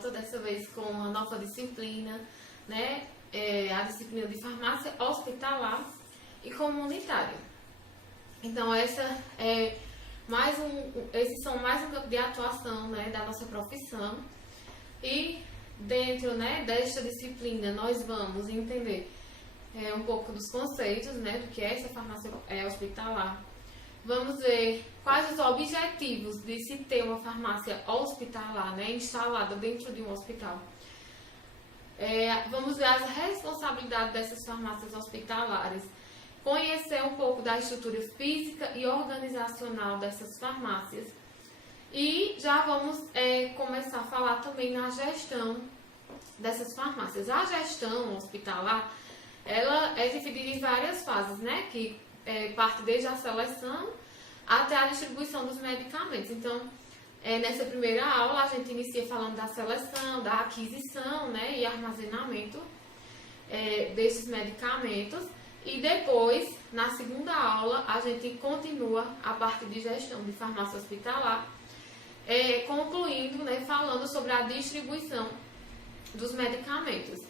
volta, dessa vez com uma nova disciplina, né? A disciplina de farmácia hospitalar e comunitária. Então, esses são mais um campo de atuação, né, da nossa profissão. E dentro, né, desta disciplina, nós vamos entender um pouco dos conceitos, né, do que é essa farmácia hospitalar. Vamos ver quais os objetivos de se ter uma farmácia hospitalar, né, instalada dentro de um hospital. Vamos ver as responsabilidades dessas farmácias hospitalares, conhecer um pouco da estrutura física e organizacional dessas farmácias. E já vamos começar a falar também na gestão dessas farmácias. A gestão hospitalar, ela é dividida em várias fases, né, que parte desde a seleção até a distribuição dos medicamentos. Então, nessa primeira aula, a gente inicia falando da seleção, da aquisição, né, e armazenamento desses medicamentos. E depois, na segunda aula, a gente continua a parte de gestão de farmácia hospitalar, concluindo, né, falando sobre a distribuição dos medicamentos.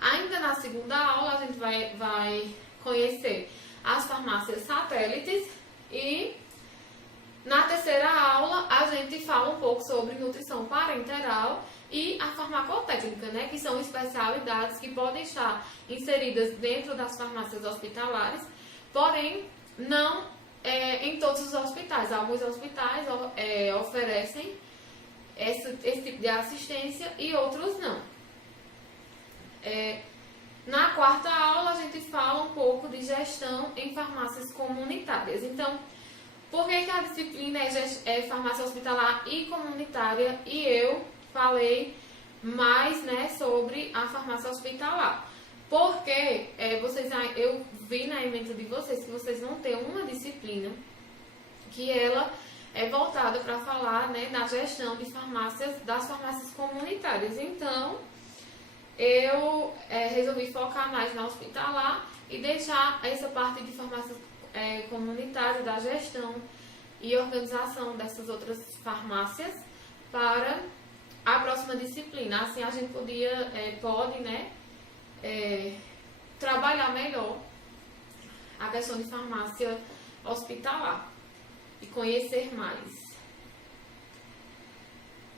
Ainda na segunda aula, a gente vai conhecer as farmácias satélites e na terceira aula a gente fala um pouco sobre nutrição parenteral e a farmacotécnica, né, que são especialidades que podem estar inseridas dentro das farmácias hospitalares, porém não em todos os hospitais. Alguns hospitais oferecem esse tipo de assistência e outros não. Na quarta aula, a gente fala um pouco de gestão em farmácias comunitárias. Então, por que a disciplina é farmácia hospitalar e comunitária e eu falei mais, né, sobre a farmácia hospitalar? Porque eu vi na ementa de vocês que vocês vão ter uma disciplina que ela é voltada para falar, né, da gestão de das farmácias comunitárias. Então, eu resolvi focar mais na hospitalar e deixar essa parte de farmácia comunitária, da gestão e organização dessas outras farmácias para a próxima disciplina. Assim a gente pode, né, trabalhar melhor a questão de farmácia hospitalar e conhecer mais.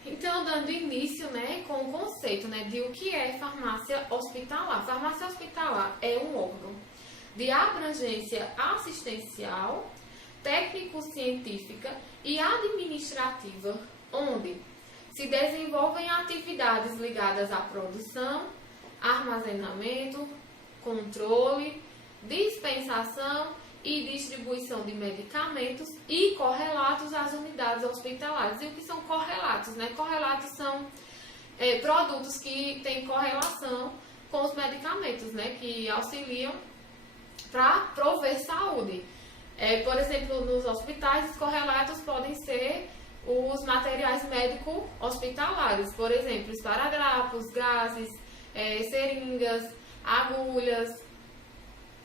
Então, dando início, né, com o conceito, né, de o que é farmácia hospitalar. Farmácia hospitalar é um órgão de abrangência assistencial, técnico-científica e administrativa, onde se desenvolvem atividades ligadas à produção, armazenamento, controle, dispensação e distribuição de medicamentos e correlatos às unidades hospitalares. E o que são correlatos, né? Correlatos são produtos que têm correlação com os medicamentos, né? Que auxiliam para prover saúde. Por exemplo, nos hospitais, os correlatos podem ser os materiais médico-hospitalares, por exemplo, esparadrapos, gases, seringas, agulhas.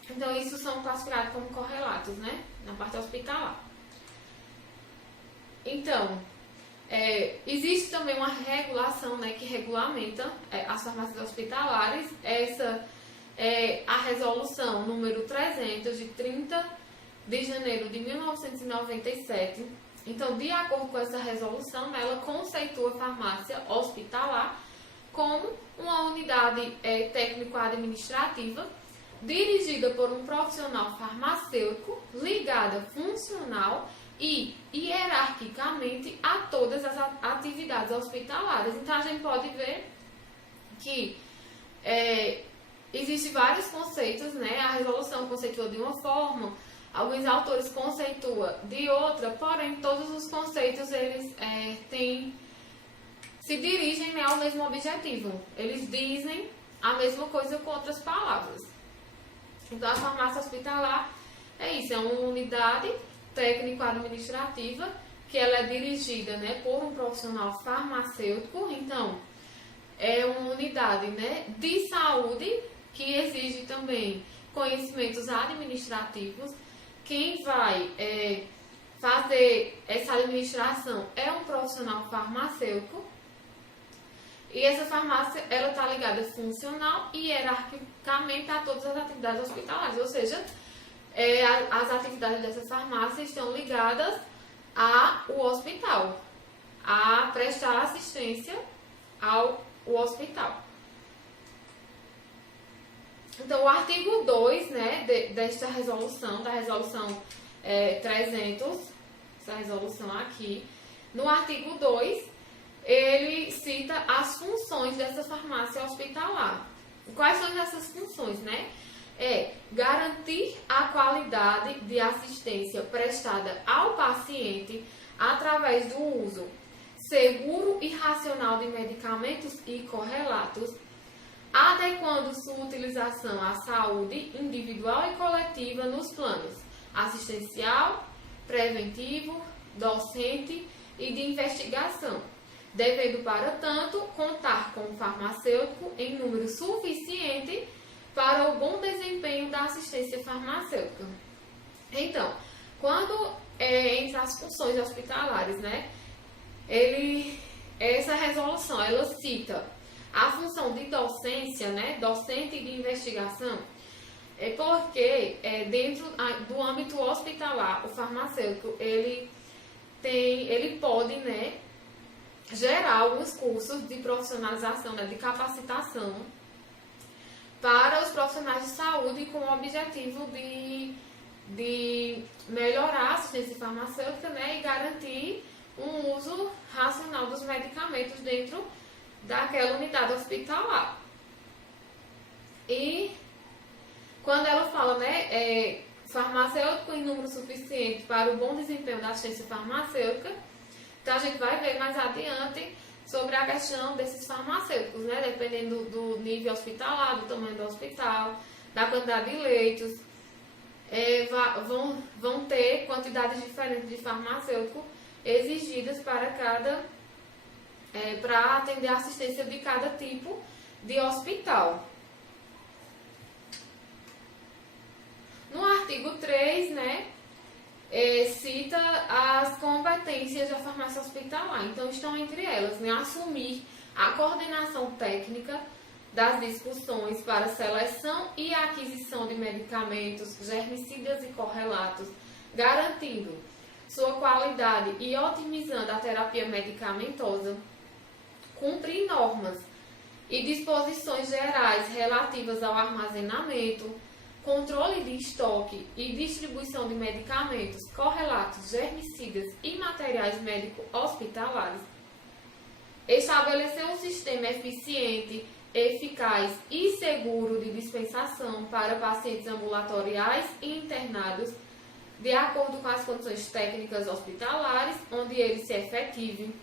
Então, isso são classificados como correlatos, né, na parte hospitalar. Então, existe também uma regulação, né, que regulamenta as farmácias hospitalares. Essa é a resolução número 300, de 30 de janeiro de 1997. Então, de acordo com essa resolução, ela conceitua a farmácia hospitalar como uma unidade técnico-administrativa dirigida por um profissional farmacêutico, ligada funcional e hierarquicamente a todas as atividades hospitalares. Então, a gente pode ver que existem vários conceitos, né? A resolução conceitua de uma forma, alguns autores conceituam de outra, porém, todos os conceitos, eles se dirigem, né, ao mesmo objetivo. Eles dizem a mesma coisa com outras palavras. Então, a farmácia hospitalar é isso, é uma unidade técnico-administrativa que ela é dirigida, né, por um profissional farmacêutico. Então, é uma unidade, né, de saúde que exige também conhecimentos administrativos. Quem vai fazer essa administração é um profissional farmacêutico. E essa farmácia, ela está ligada funcional e hierarquicamente a todas as atividades hospitalares, ou seja, as atividades dessa farmácia estão ligadas ao hospital, a prestar assistência ao hospital. Então, o artigo 2, né, desta resolução, da resolução 300, essa resolução aqui, no artigo 2, ele cita as funções dessa farmácia hospitalar. Quais são essas funções, né? Garantir a qualidade de assistência prestada ao paciente através do uso seguro e racional de medicamentos e correlatos, adequando sua utilização à saúde individual e coletiva nos planos assistencial, preventivo, docente e de investigação, devendo, para tanto, contar com o farmacêutico em número suficiente para o bom desempenho da assistência farmacêutica. Então, quando entre as funções hospitalares, né, essa resolução, ela cita a função de docência, né, docente e de investigação, porque dentro do âmbito hospitalar, o farmacêutico, ele pode, né, gerar alguns cursos de profissionalização, né, de capacitação para os profissionais de saúde com o objetivo de melhorar a assistência farmacêutica, né, e garantir um uso racional dos medicamentos dentro daquela unidade hospitalar. E quando ela fala, né, farmacêutico em número suficiente para o bom desempenho da assistência farmacêutica, então a gente vai ver mais adiante sobre a questão desses farmacêuticos, né, dependendo do nível hospitalar, do tamanho do hospital, da quantidade de leitos, vão ter quantidades diferentes de farmacêutico exigidas para atender a assistência de cada tipo de hospital. No artigo 3, né, cita as competências da farmácia hospitalar. Então, estão entre elas, né, assumir a coordenação técnica das discussões para seleção e aquisição de medicamentos, germicidas e correlatos, garantindo sua qualidade e otimizando a terapia medicamentosa, cumprir normas e disposições gerais relativas ao armazenamento, controle de estoque e distribuição de medicamentos, correlatos, germicidas e materiais médico-hospitalares, estabelecer um sistema eficiente, eficaz e seguro de dispensação para pacientes ambulatoriais e internados, de acordo com as condições técnicas hospitalares, onde ele se efetive,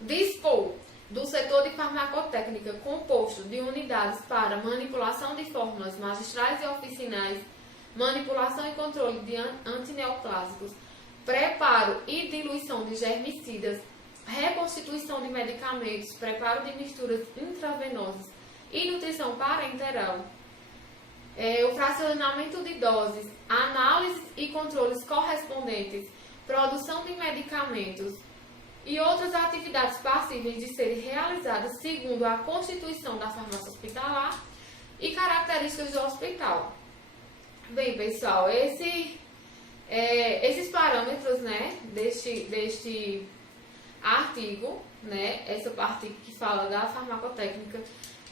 dispor do setor de farmacotécnica composto de unidades para manipulação de fórmulas magistrais e oficinais, manipulação e controle de antineoplásicos, preparo e diluição de germicidas, reconstituição de medicamentos, preparo de misturas intravenosas e nutrição parenteral, o fracionamento de doses, análise e controles correspondentes, produção de medicamentos e outras atividades passíveis de serem realizadas segundo a Constituição da Farmácia Hospitalar e características do hospital. Bem, pessoal, esses parâmetros, né, deste artigo, né, essa parte que fala da farmacotécnica,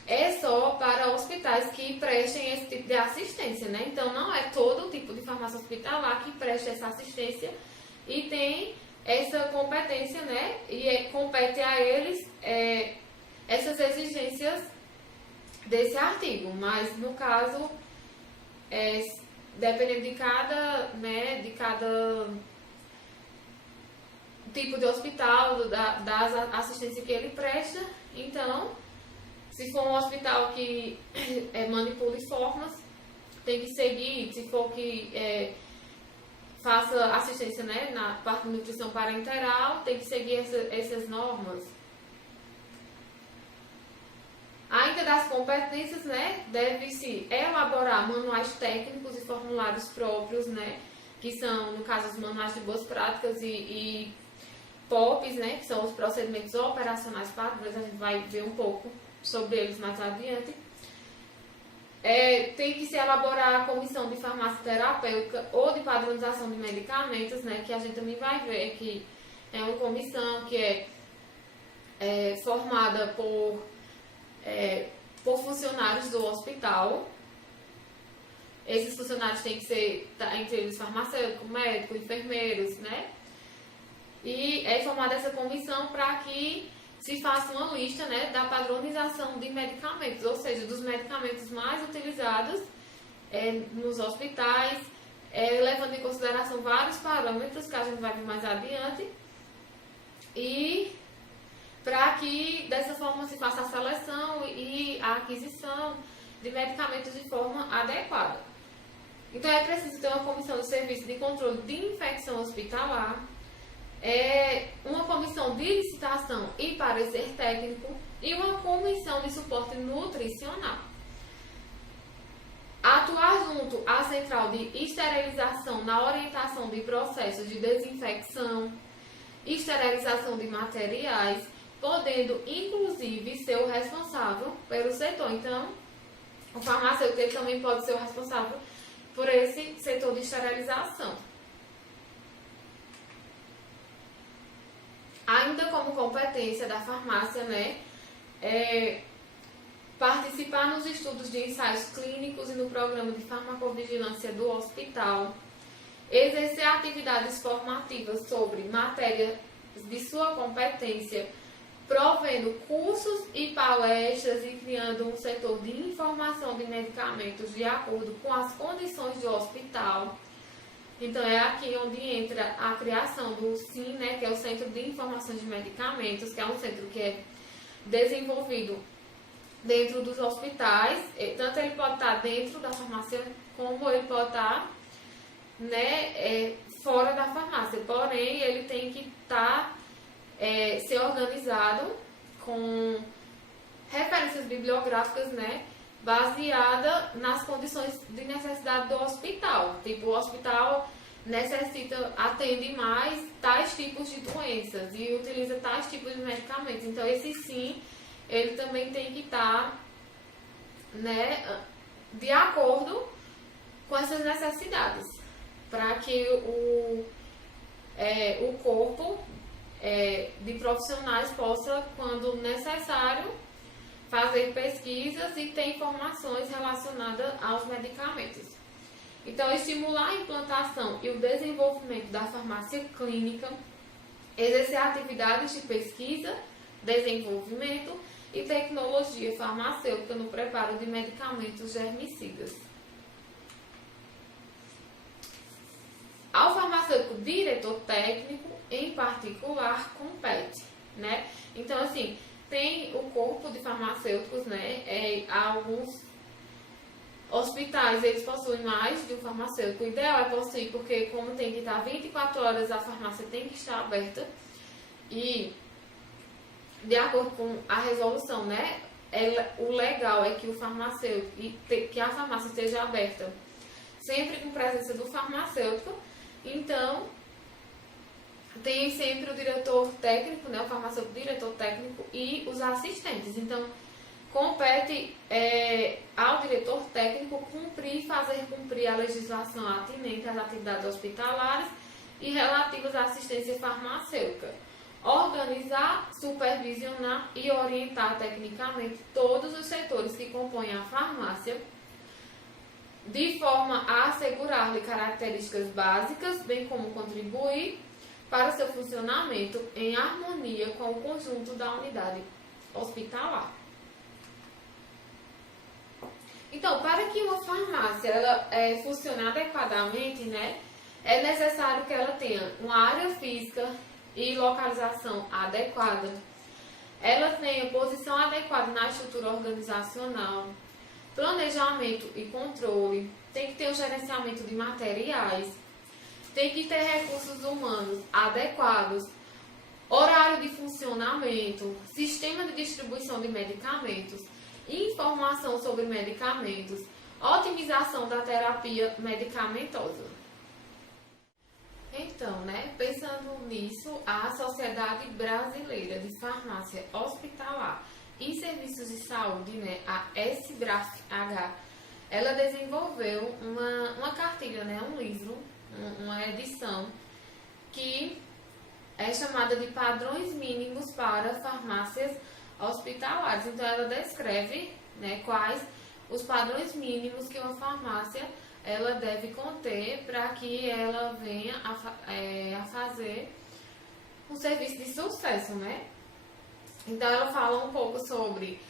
é só para hospitais que prestem esse tipo de assistência, né? Então, não é todo tipo de farmácia hospitalar que presta essa assistência e tem essa competência, né? E compete a eles essas exigências desse artigo. Mas, no caso, dependendo de cada tipo de hospital, da assistência que ele presta, então, se for um hospital que manipule fórmulas, tem que seguir. Se for que faça assistência, né, na parte de nutrição parenteral, tem que seguir essas normas. Ainda das competências, né, deve-se elaborar manuais técnicos e formulários próprios, né, que são, no caso, os manuais de boas práticas e POPs, né, que são os procedimentos operacionais padrões, a gente vai ver um pouco sobre eles mais adiante. Tem que se elaborar a comissão de farmácia terapêutica ou de padronização de medicamentos, né, que a gente também vai ver que é uma comissão que é formada por funcionários do hospital. Esses funcionários têm que ser entre eles farmacêuticos, médicos, enfermeiros, né? E é formada essa comissão para que se faça uma lista, né, da padronização de medicamentos, ou seja, dos medicamentos mais utilizados nos hospitais, levando em consideração vários parâmetros que a gente vai ver mais adiante, e para que dessa forma se faça a seleção e a aquisição de medicamentos de forma adequada. Então é preciso ter uma comissão de serviço de controle de infecção hospitalar, uma comissão de licitação e parecer técnico e uma comissão de suporte nutricional. Atuar junto à central de esterilização na orientação de processos de desinfecção, esterilização de materiais, podendo inclusive ser o responsável pelo setor. Então, o farmacêutico ele também pode ser o responsável por esse setor de esterilização. Ainda como competência da farmácia, né, participar nos estudos de ensaios clínicos e no programa de farmacovigilância do hospital, exercer atividades formativas sobre matérias de sua competência, provendo cursos e palestras e criando um setor de informação de medicamentos de acordo com as condições do hospital. Então, é aqui onde entra a criação do CIM, né, que é o Centro de Informação de Medicamentos, que é um centro que é desenvolvido dentro dos hospitais. Tanto ele pode estar dentro da farmácia, como ele pode estar, né, fora da farmácia. Porém, ele tem que estar, ser organizado com referências bibliográficas, né, baseada nas condições de necessidade do hospital. Tipo, o hospital atende mais tais tipos de doenças e utiliza tais tipos de medicamentos. Então, esse sim, ele também tem que estar, né, de acordo com essas necessidades, para que o corpo de profissionais possa, quando necessário, fazer pesquisas e ter informações relacionadas aos medicamentos. Então, estimular a implantação e o desenvolvimento da farmácia clínica, exercer atividades de pesquisa, desenvolvimento e tecnologia farmacêutica no preparo de medicamentos germicidas. Ao farmacêutico diretor técnico, em particular, compete, né? Então, assim, tem o corpo de farmacêuticos, né? Alguns hospitais, eles possuem mais de um farmacêutico. O ideal é possuir, porque como tem que estar 24 horas, a farmácia tem que estar aberta. E, de acordo com a resolução, né? O legal é que o farmacêutico, que a farmácia esteja aberta, sempre com presença do farmacêutico. Então, tem sempre o diretor técnico, né, o farmacêutico diretor técnico e os assistentes. Então, compete ao diretor técnico fazer cumprir a legislação atinente às atividades hospitalares e relativas à assistência farmacêutica. Organizar, supervisionar e orientar tecnicamente todos os setores que compõem a farmácia, de forma a assegurar-lhe características básicas, bem como contribuir para seu funcionamento em harmonia com o conjunto da unidade hospitalar. Então, para que uma farmácia ela funcione adequadamente, né, é necessário que ela tenha uma área física e localização adequada, ela tenha posição adequada na estrutura organizacional, planejamento e controle, tem que ter o gerenciamento de materiais, tem que ter recursos humanos adequados, horário de funcionamento, sistema de distribuição de medicamentos, informação sobre medicamentos, otimização da terapia medicamentosa. Então, né, pensando nisso, a Sociedade Brasileira de Farmácia Hospitalar e Serviços de Saúde, né, a SBRAFH, ela desenvolveu uma cartilha, né, um livro, uma edição, que é chamada de Padrões Mínimos para Farmácias Hospitalares. Então, ela descreve, né, quais os padrões mínimos que uma farmácia ela deve conter para que ela venha a fazer um serviço de sucesso, né? Então, ela fala um pouco sobre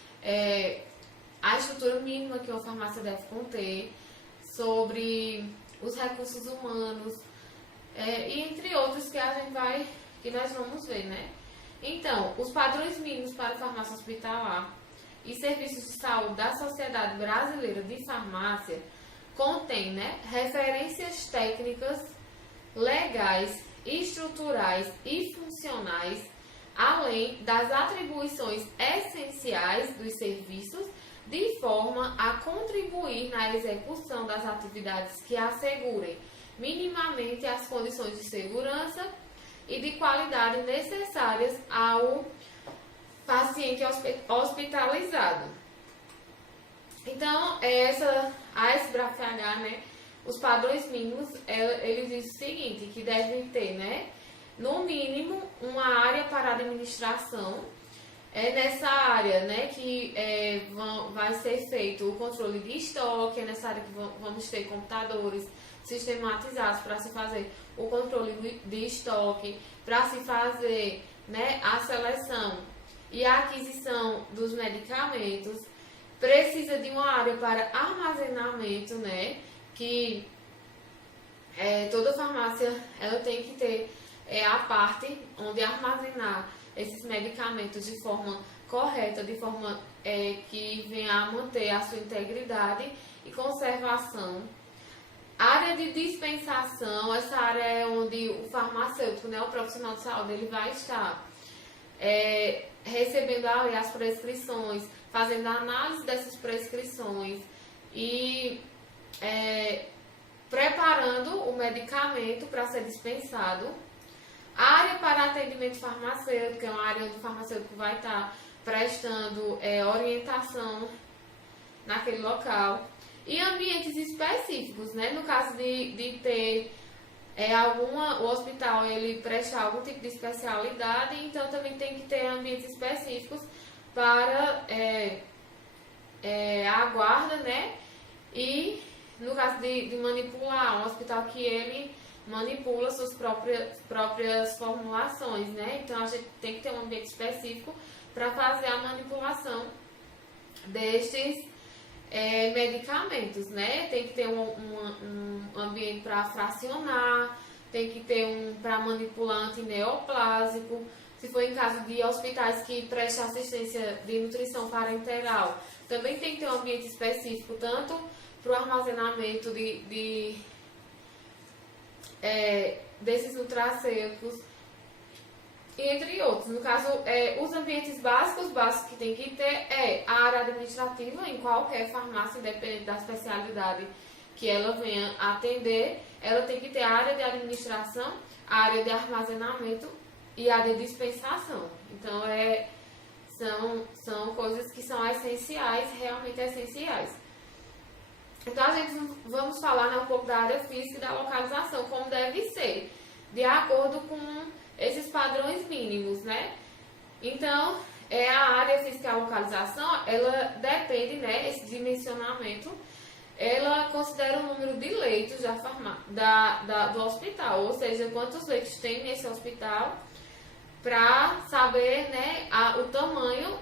a estrutura mínima que uma farmácia deve conter, sobre os recursos humanos, e entre outros que nós vamos ver, né? Então, os padrões mínimos para farmácia hospitalar e serviços de saúde da Sociedade Brasileira de Farmácia contém, né, referências técnicas, legais, estruturais e funcionais, além das atribuições essenciais dos serviços, de forma a contribuir na execução das atividades que assegurem minimamente as condições de segurança e de qualidade necessárias ao paciente hospitalizado. Então, a SBRAFH, né, os padrões mínimos, ele diz o seguinte, que devem ter, né, no mínimo, uma área para administração. Nessa área, né, que vai ser feito o controle de estoque, é nessa área que vamos ter computadores sistematizados para se fazer o controle de estoque, para se fazer, né, a seleção e a aquisição dos medicamentos. Precisa de uma área para armazenamento, né, que toda farmácia ela tem que ter a parte onde armazenar esses medicamentos de forma correta, de forma que venha a manter a sua integridade e conservação. Área de dispensação, essa área é onde o farmacêutico, né, o profissional de saúde, ele vai estar recebendo ali as prescrições, fazendo a análise dessas prescrições e preparando o medicamento para ser dispensado. A área para atendimento farmacêutico, é uma área onde o farmacêutico vai estar prestando orientação naquele local. E ambientes específicos, né? No caso de ter o hospital ele prestar algum tipo de especialidade, então também tem que ter ambientes específicos para a guarda, né? E no caso de manipular, um hospital que ele manipula suas próprias formulações, né? Então a gente tem que ter um ambiente específico para fazer a manipulação destes medicamentos, né? Tem que ter um ambiente para fracionar, tem que ter para manipular antineoplásico. Se for em caso de hospitais que prestam assistência de nutrição parenteral, também tem que ter um ambiente específico, tanto para o armazenamento desses nutracêuticos, entre outros. No caso, os ambientes básicos que tem que ter a área administrativa em qualquer farmácia, independente da especialidade que ela venha atender, ela tem que ter a área de administração, a área de armazenamento e a área de dispensação. Então, são coisas que são essenciais, realmente essenciais. Então, vamos falar, né, um pouco da área física e da localização, como deve ser, de acordo com esses padrões mínimos, né? Então, a área física e a localização, ela depende, né, esse dimensionamento, ela considera o número de leitos do hospital, ou seja, quantos leitos tem nesse hospital, para saber, né, o tamanho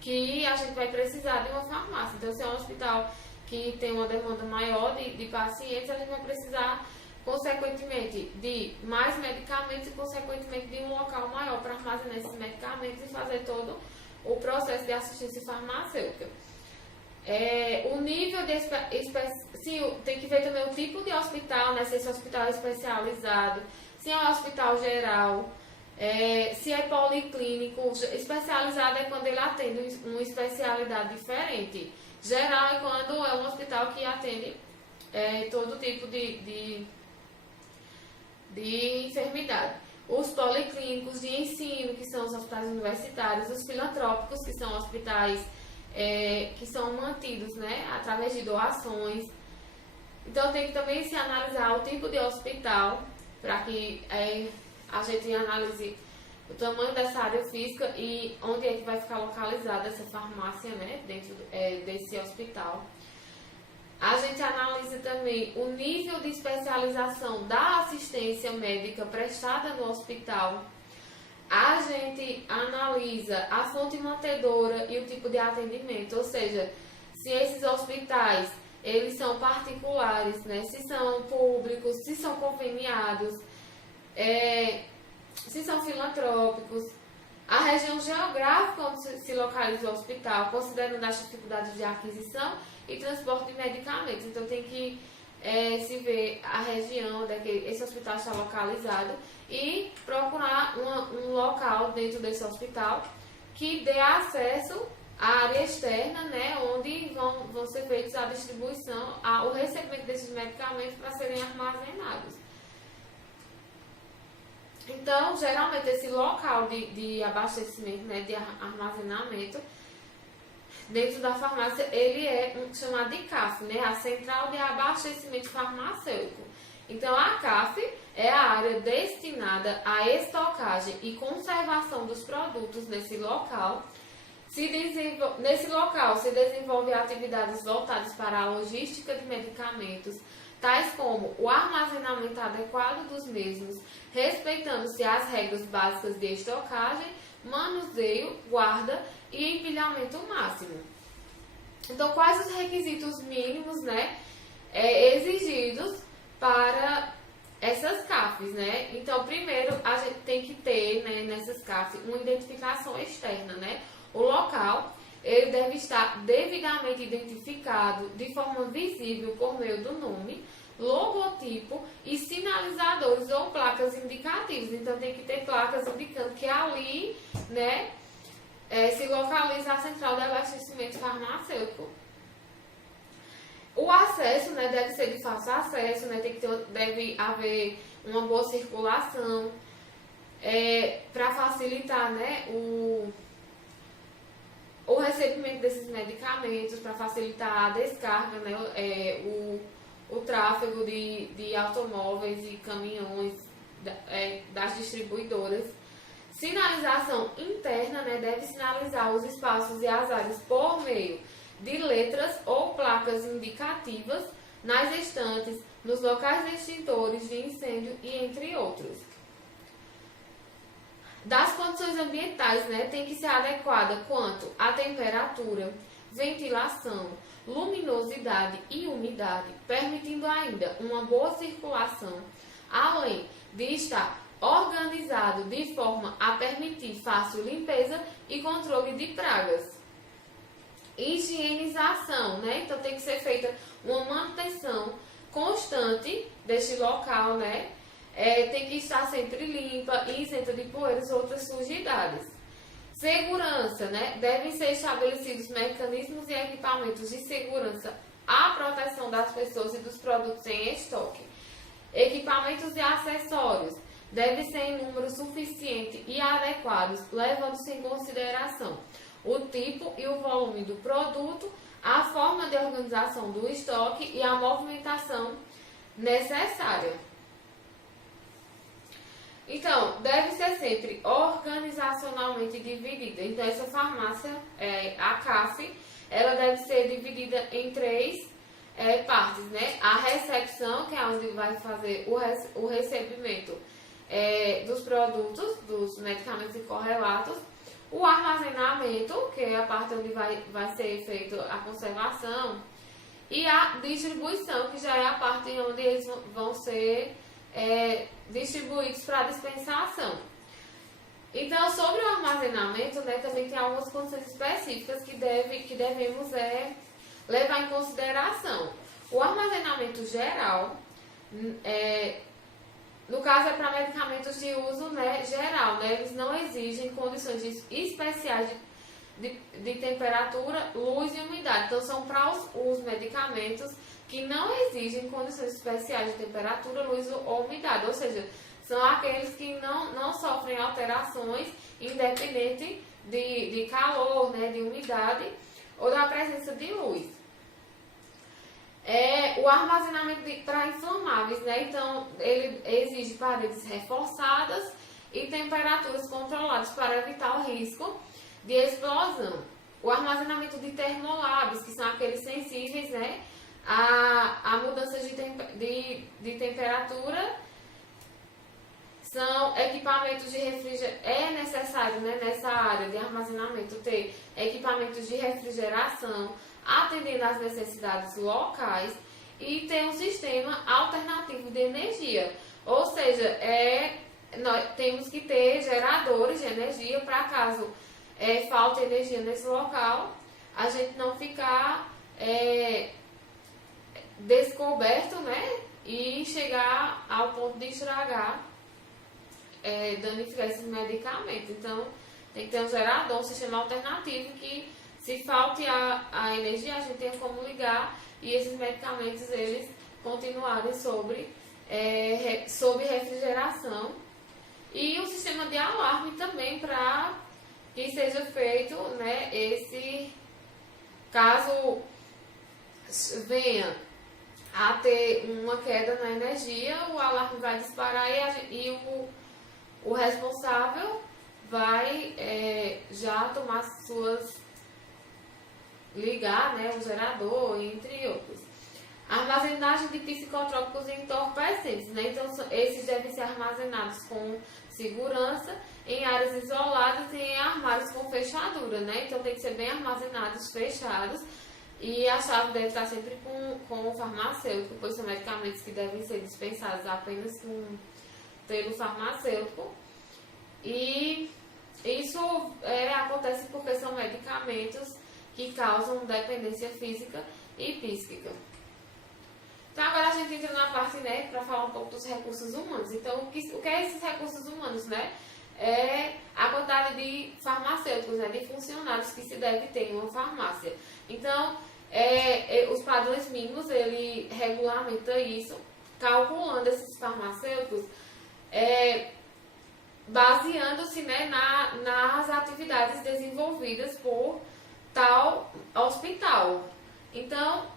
que a gente vai precisar de uma farmácia. Então, se é um hospital que tem uma demanda maior de pacientes, a gente vai precisar, consequentemente, de mais medicamentos e, consequentemente, de um local maior para armazenar esses medicamentos e fazer todo o processo de assistência farmacêutica. O nível de tem que ver também o tipo de hospital, né? Se esse hospital é especializado, se é um hospital geral, se é policlínico. Especializado é quando ele atende uma especialidade diferente. Geral é quando é um hospital que atende todo tipo de de enfermidade. Os policlínicos de ensino, que são os hospitais universitários, os filantrópicos, que são hospitais que são mantidos, né, através de doações. Então tem que também se analisar o tipo de hospital, para que a gente analise o tamanho dessa área física e onde é que vai ficar localizada essa farmácia, né, dentro desse hospital. A gente analisa também o nível de especialização da assistência médica prestada no hospital. A gente analisa a fonte mantedora e o tipo de atendimento, ou seja, se esses hospitais eles são particulares, né, se são públicos, se são conveniados, se são filantrópicos, a região geográfica onde se localiza o hospital, considerando as dificuldades de aquisição e transporte de medicamentos. Então tem que se ver a região onde esse hospital está localizado e procurar um local dentro desse hospital que dê acesso à área externa, né, onde vão ser feitos a distribuição, o recebimento desses medicamentos para serem armazenados. Então, geralmente esse local de abastecimento, né, de armazenamento dentro da farmácia, ele é chamado de CAF, né, a Central de Abastecimento Farmacêutico. Então, a CAF é a área destinada à estocagem e conservação dos produtos nesse local. Nesse local se desenvolvem atividades voltadas para a logística de medicamentos, tais como o armazenamento adequado dos mesmos, respeitando-se as regras básicas de estocagem, manuseio, guarda e empilhamento máximo. Então, quais os requisitos mínimos, né, exigidos para essas CAFs, né? Então, primeiro, a gente tem que ter, né, nessas CAFs uma identificação externa, né? O local, ele deve estar devidamente identificado de forma visível por meio do nome, logotipo e sinalizadores ou placas indicativas. Então, tem que ter placas indicando que ali, né, se localiza a central de abastecimento farmacêutico. O acesso, né, deve ser de fácil acesso, né, deve haver uma boa circulação para facilitar, né, o recebimento desses medicamentos, para facilitar a descarga, né, o tráfego de automóveis e caminhões das distribuidoras. Sinalização interna, né, deve sinalizar os espaços e as áreas por meio de letras ou placas indicativas nas estantes, nos locais de extintores de incêndio e entre outros. Das condições ambientais, né, tem que ser adequada quanto à temperatura, ventilação, luminosidade e umidade, permitindo ainda uma boa circulação, além de estar organizado de forma a permitir fácil limpeza e controle de pragas. Higienização, né? Então tem que ser feita uma manutenção constante deste local, né? Tem que estar sempre limpa, isenta de poeiras e outras sujidades. Segurança, né? Devem ser estabelecidos mecanismos e equipamentos de segurança à proteção das pessoas e dos produtos em estoque. Equipamentos e acessórios devem ser em número suficiente e adequados, levando-se em consideração o tipo e o volume do produto, a forma de organização do estoque e a movimentação necessária. Então, deve ser sempre organizacionalmente dividida. Então, essa farmácia, a CAF, ela deve ser dividida em três partes, né? A recepção, que é onde vai fazer o recebimento dos produtos, dos medicamentos e correlatos. O armazenamento, que é a parte onde vai ser feita a conservação. E a distribuição, que já é a parte onde eles vão ser distribuídos para dispensação. Então, sobre o armazenamento, né, também tem algumas condições específicas que devemos levar em consideração. O armazenamento geral, no caso, é para medicamentos de uso, né, geral, né, eles não exigem condições especiais de temperatura, luz e umidade. Então, são para os medicamentos que não exigem condições especiais de temperatura, luz ou umidade. Ou seja, são aqueles que não sofrem alterações independente de calor, né, de umidade ou da presença de luz. O armazenamento para inflamáveis, né? Então, ele exige paredes reforçadas e temperaturas controladas para evitar o risco de explosão. O armazenamento de termolábios, que são aqueles sensíveis, né, a mudanças de temperatura, são equipamentos de refrigeração. É necessário, né, nessa área de armazenamento ter equipamentos de refrigeração, atendendo às necessidades locais e ter um sistema alternativo de energia. Ou seja, nós temos que ter geradores de energia para caso falte energia nesse local, a gente não ficar descoberto, né, e chegar ao ponto de estragar, danificar esses medicamentos. Então, tem que ter um gerador, um sistema alternativo que, se falte a energia, a gente tem como ligar e esses medicamentos eles continuarem sob refrigeração. E um sistema de alarme também para que seja feito, né, caso venha a ter uma queda na energia, o alarme vai disparar e o responsável vai já tomar ligar, né, o gerador, entre outros. Armazenagem de psicotrópicos e entorpecentes, né? Então, esses devem ser armazenados com segurança em áreas isoladas e em armários com fechadura, né? Então, tem que ser bem armazenados, fechados, e a chave deve estar sempre com o farmacêutico, pois são medicamentos que devem ser dispensados apenas pelo farmacêutico. E isso acontece porque são medicamentos que causam dependência física e psíquica. Então, agora a gente entra na parte, né, para falar um pouco dos recursos humanos. Então, o que é esses recursos humanos, né? É a quantidade de farmacêuticos, né, de funcionários que se deve ter em uma farmácia. Então, os padrões mínimos, ele regulamenta isso, calculando esses farmacêuticos, baseando-se, né, nas atividades desenvolvidas por tal hospital. Então,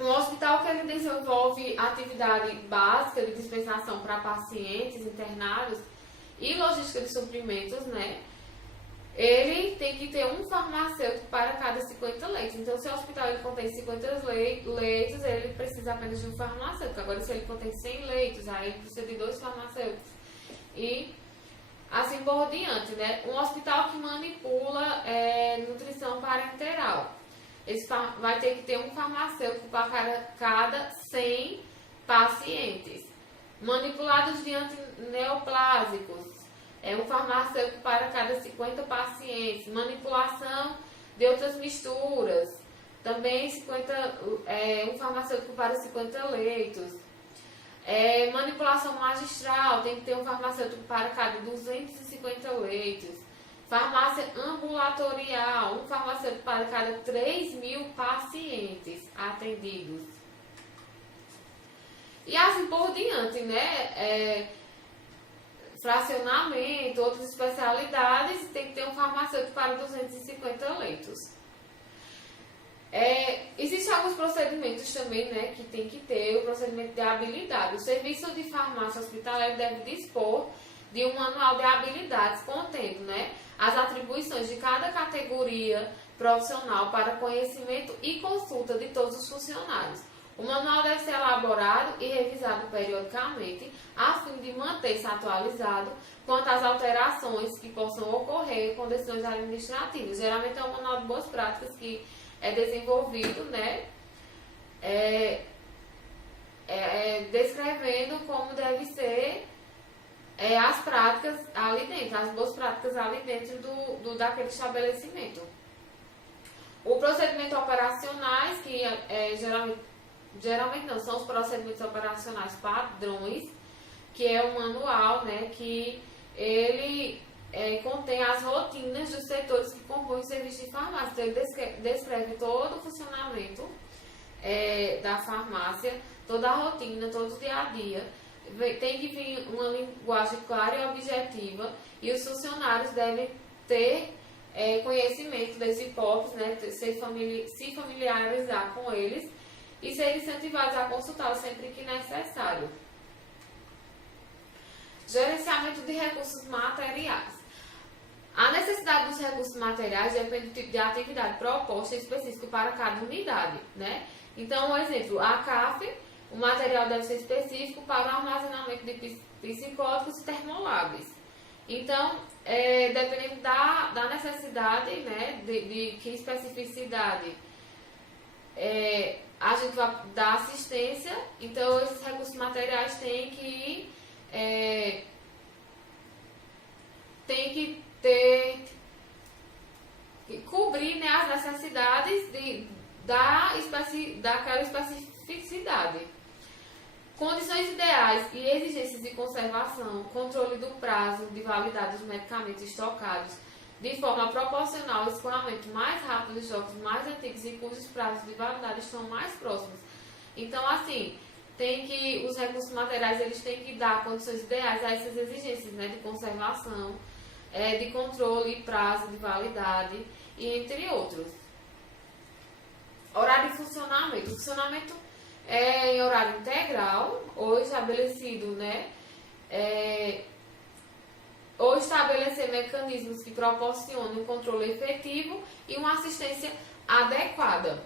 um hospital que ele desenvolve atividade básica de dispensação para pacientes internados e logística de suprimentos, né? Ele tem que ter um farmacêutico para cada 50 leitos. Então, se o hospital ele contém 50 leitos, ele precisa apenas de um farmacêutico. Agora, se ele contém 100 leitos, aí ele precisa de 2 farmacêuticos. E assim por diante, né? Um hospital que manipula nutrição parenteral. Vai ter que ter um farmacêutico para cada 100 pacientes. Manipulados de antineoplásicos, um farmacêutico para cada 50 pacientes. Manipulação de outras misturas, também um farmacêutico para 50 leitos. Manipulação magistral, tem que ter um farmacêutico para cada 250 leitos. Farmácia ambulatorial, um farmacêutico para cada 3.000 pacientes atendidos. E assim por diante, né? Fracionamento, outras especialidades, tem que ter um farmacêutico para 250 leitos. Existem alguns procedimentos também, né, que tem que ter o procedimento de habilidade. O serviço de farmácia hospitalar deve dispor de um manual de habilidades contendo, né, as atribuições de cada categoria profissional para conhecimento e consulta de todos os funcionários. O manual deve ser elaborado e revisado periodicamente, a fim de manter-se atualizado quanto às alterações que possam ocorrer com decisões administrativas. Geralmente é um manual de boas práticas que é desenvolvido, né, descrevendo como deve ser as práticas ali dentro, as boas práticas ali dentro daquele estabelecimento. O procedimento operacionais, que geralmente não, são os procedimentos operacionais padrões, que é um manual, né, que ele contém as rotinas dos setores que compõem o serviço de farmácia. Então, ele descreve todo o funcionamento da farmácia, toda a rotina, todo o dia a dia. Tem que vir uma linguagem clara e objetiva, e os funcionários devem ter conhecimento das hipóteses, né, se familiarizar com eles e ser incentivados a consultá-los sempre que necessário. Gerenciamento de recursos materiais. A necessidade dos recursos materiais depende do tipo de atividade proposta específico para cada unidade, né? Então, um exemplo, a CAF, o material deve ser específico para o armazenamento de psicóticos e termoláveis. Então, dependendo da necessidade, né, de que especificidade a gente vai dar assistência, então esses recursos materiais têm que cobrir, né, as necessidades daquela especificidade. Condições ideais e exigências de conservação, controle do prazo de validade dos medicamentos estocados, de forma proporcional ao escoamento mais rápido dos estoques mais antigos e cujos prazos de validade estão mais próximos. Então, assim, os recursos materiais eles têm que dar condições ideais a essas exigências, né, de conservação, de controle, prazo de validade e entre outros. Horário de funcionamento. O funcionamento é em horário integral ou estabelecido, né? Ou estabelecer mecanismos que proporcionem um controle efetivo e uma assistência adequada,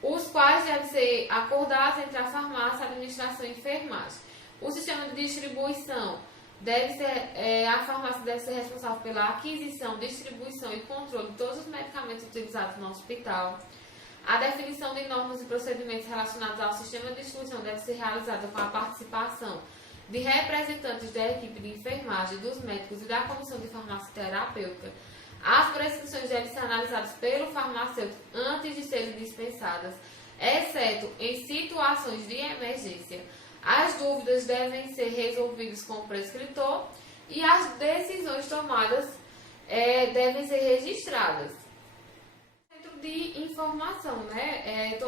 os quais devem ser acordados entre a farmácia, a administração e a enfermagem. O sistema de distribuição a farmácia deve ser responsável pela aquisição, distribuição e controle de todos os medicamentos utilizados no hospital. A definição de normas e procedimentos relacionados ao sistema de distribuição deve ser realizada com a participação de representantes da equipe de enfermagem, dos médicos e da comissão de farmácia terapêutica. As prescrições devem ser analisadas pelo farmacêutico antes de serem dispensadas, exceto em situações de emergência. As dúvidas devem ser resolvidas com o prescritor e as decisões tomadas devem ser registradas. Centro de informação, né?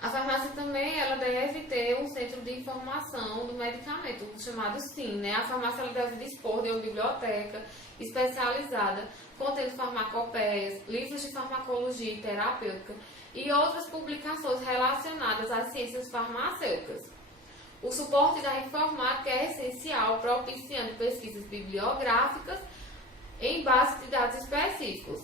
A farmácia também ela deve ter um centro de informação do medicamento, chamado SIM, né? A farmácia ela deve dispor de uma biblioteca especializada, contendo farmacopeias, livros de farmacologia e terapêutica e outras publicações relacionadas às ciências farmacêuticas. O suporte da informática é essencial, propiciando pesquisas bibliográficas em base de dados específicos.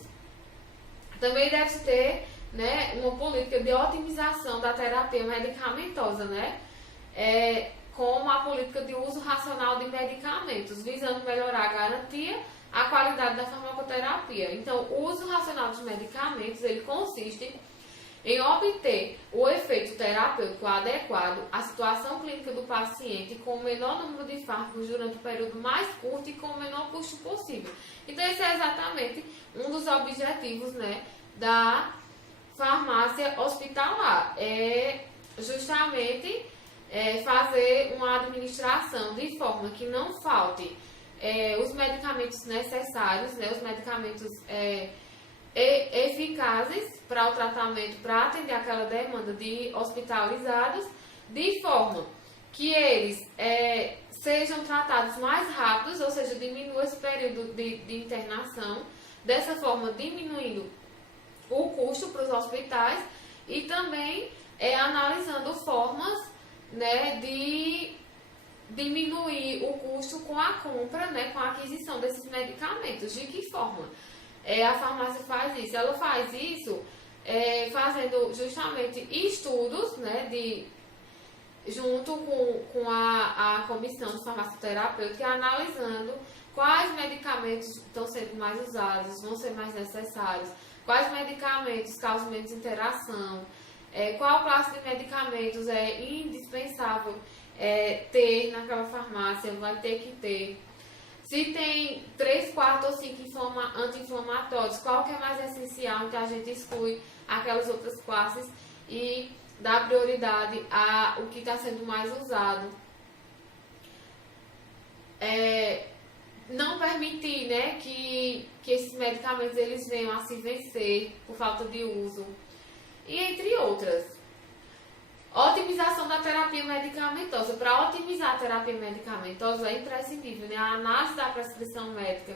Também deve-se ter, né, uma política de otimização da terapia medicamentosa, né, como a política de uso racional de medicamentos, visando melhorar a garantia, a qualidade da farmacoterapia. Então, o uso racional dos medicamentos, ele consiste em obter o efeito terapêutico adequado à situação clínica do paciente com o menor número de fármacos durante o período mais curto e com o menor custo possível. Então, esse é exatamente um dos objetivos, né, da farmácia hospitalar. É justamente fazer uma administração de forma que não falte os medicamentos necessários, né, os medicamentos eficazes para o tratamento, para atender aquela demanda de hospitalizados, de forma que eles sejam tratados mais rápidos, ou seja, diminua esse período de internação, dessa forma diminuindo o custo para os hospitais e também analisando formas, né, de diminuir o custo com a compra, né, com a aquisição desses medicamentos. De que forma? A farmácia faz isso? Ela faz isso fazendo justamente estudos, né, junto com a comissão de farmácia terapêutica, analisando quais medicamentos estão sendo mais usados, vão ser mais necessários, quais medicamentos causam menos interação, qual classe de medicamentos é indispensável ter naquela farmácia, vai ter que ter. Se tem 3, 4 ou 5 anti-inflamatórios, qual que é mais essencial? Então a gente exclui aquelas outras classes e dá prioridade ao que está sendo mais usado. não permitir, né, que esses medicamentos eles venham a se vencer por falta de uso, e entre outras. Otimização da terapia medicamentosa. Para otimizar a terapia medicamentosa é imprescindível, né, a análise da prescrição médica,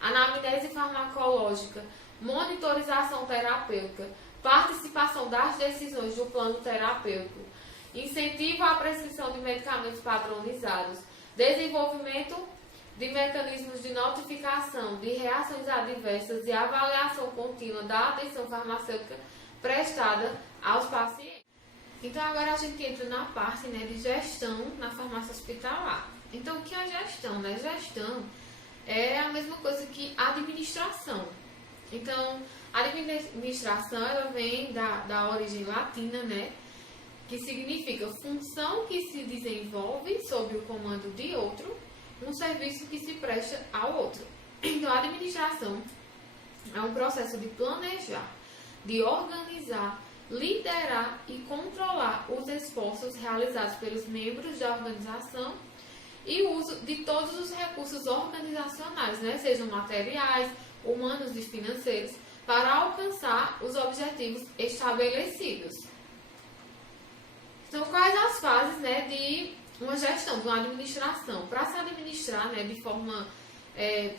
anamnese farmacológica, monitorização terapêutica, participação das decisões do plano terapêutico, incentivo à prescrição de medicamentos padronizados, desenvolvimento de mecanismos de notificação de reações adversas e avaliação contínua da atenção farmacêutica prestada aos pacientes. Então agora a gente entra na parte, né, de gestão na farmácia hospitalar. Então o que é gestão, né? Gestão é a mesma coisa que administração. Então a administração ela vem da origem latina, né, que significa função que se desenvolve sob o comando de outro, um serviço que se presta ao outro. Então a administração é um processo de planejar, de organizar, liderar e controlar os esforços realizados pelos membros da organização e o uso de todos os recursos organizacionais, né, sejam materiais, humanos e financeiros, para alcançar os objetivos estabelecidos. Então, quais as fases, né, de uma gestão, de uma administração? Para se administrar, né, de forma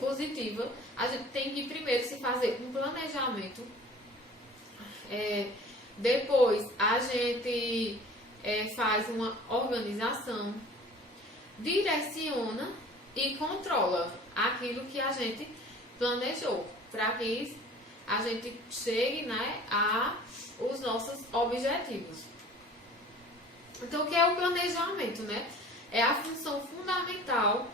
positiva, a gente tem que primeiro se fazer um planejamento. Depois, a gente faz uma organização, direciona e controla aquilo que a gente planejou, para que a gente chegue, né, a os nossos objetivos. Então, o que é o planejamento, né? É a função fundamental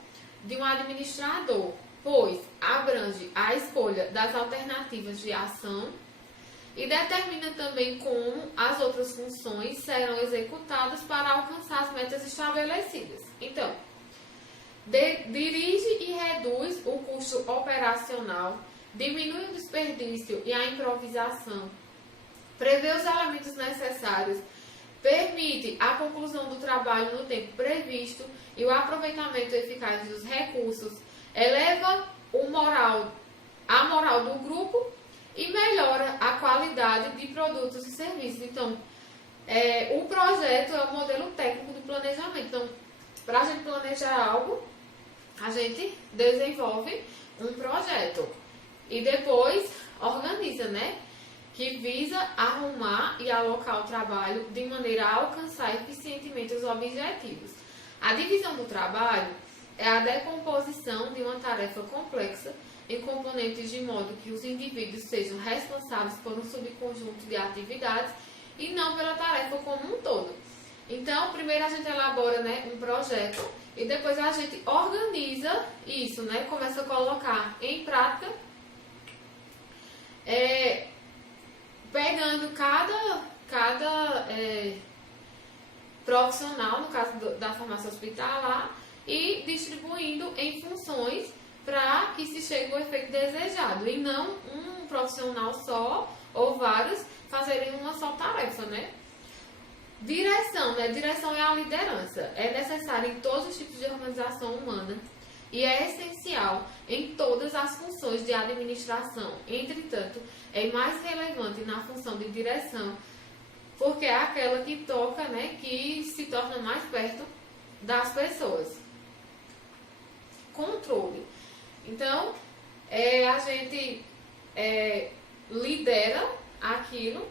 de um administrador, pois abrange a escolha das alternativas de ação e determina também como as outras funções serão executadas para alcançar as metas estabelecidas. Então, dirige e reduz o custo operacional, diminui o desperdício e a improvisação, prevê os elementos necessários, permite a conclusão do trabalho no tempo previsto e o aproveitamento eficaz dos recursos, eleva a moral do grupo e melhora a qualidade de produtos e serviços. Então, o projeto é o modelo técnico do planejamento. Então, para a gente planejar algo, a gente desenvolve um projeto e depois organiza, né? Que visa arrumar e alocar o trabalho de maneira a alcançar eficientemente os objetivos. A divisão do trabalho é a decomposição de uma tarefa complexa em componentes de modo que os indivíduos sejam responsáveis por um subconjunto de atividades e não pela tarefa como um todo. Então, primeiro a gente elabora, né, um projeto e depois a gente organiza isso, né, começa a colocar em prática, pegando cada profissional, no caso da farmácia hospitalar, e distribuindo em funções para que se chegue ao efeito desejado, e não um profissional só ou vários fazerem uma só tarefa, né? Direção, né? Direção é a liderança. É necessária em todos os tipos de organização humana e é essencial em todas as funções de administração. Entretanto, é mais relevante na função de direção, porque é aquela que toca, né, que se torna mais perto das pessoas. Controle. Então, a gente lidera aquilo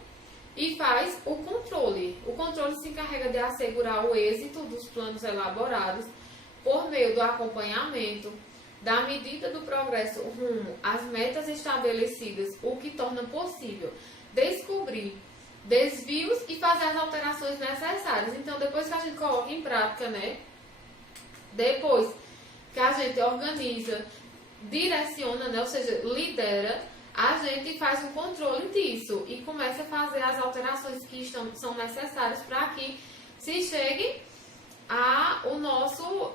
e faz o controle. O controle se encarrega de assegurar o êxito dos planos elaborados por meio do acompanhamento, da medida do progresso rumo às metas estabelecidas, o que torna possível descobrir desvios e fazer as alterações necessárias. Então, depois que a gente coloca em prática, né? Depois que a gente organiza, direciona, né? Ou seja, lidera, a gente faz um controle disso e começa a fazer as alterações que são necessárias para que se chegue ao nosso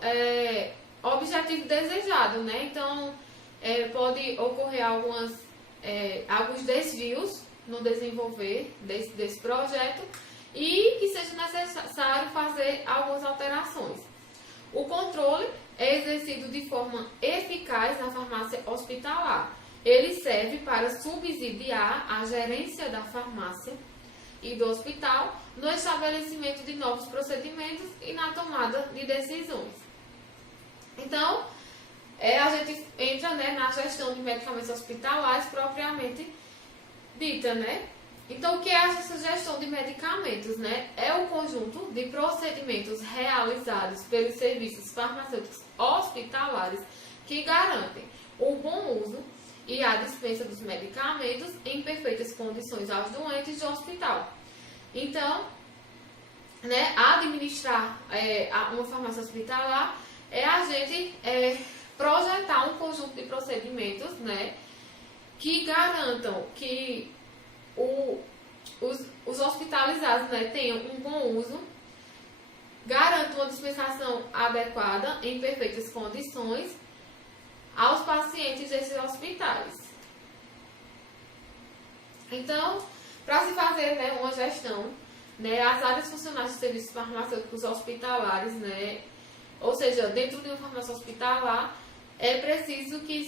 objetivo desejado, né? Então, pode ocorrer alguns desvios no desenvolver desse projeto e que seja necessário fazer algumas alterações. O controle é exercido de forma eficaz na farmácia hospitalar. Ele serve para subsidiar a gerência da farmácia e do hospital no estabelecimento de novos procedimentos e na tomada de decisões. Então, a gente entra, né, na gestão de medicamentos hospitalares propriamente dita, né? Então, o que é essa gestão de medicamentos, né? É o conjunto de procedimentos realizados pelos serviços farmacêuticos hospitalares que garantem o bom uso e a dispensa dos medicamentos em perfeitas condições aos doentes do hospital. Então, né, administrar uma farmácia hospitalar é a gente projetar um conjunto de procedimentos, né, que garantam que os hospitalizados, né, tenham um bom uso, garantam uma dispensação adequada em perfeitas condições aos pacientes desses hospitais. Então, para se fazer, né, uma gestão, né, as áreas funcionais de serviços farmacêuticos hospitalares, né, ou seja, dentro de uma farmácia hospitalar, é preciso que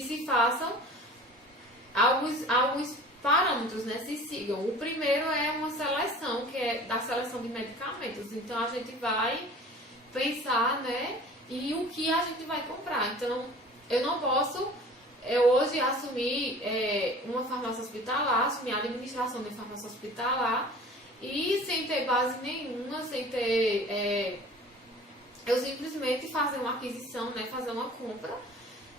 se façam alguns parâmetros, né, se sigam. O primeiro é uma seleção, que é da seleção de medicamentos. Então, a gente vai pensar, né, e o que a gente vai comprar. Então, eu não posso hoje assumir uma farmácia hospitalar, assumir a administração de farmácia hospitalar e sem ter base nenhuma, sem ter... eu simplesmente fazer uma aquisição, né, fazer uma compra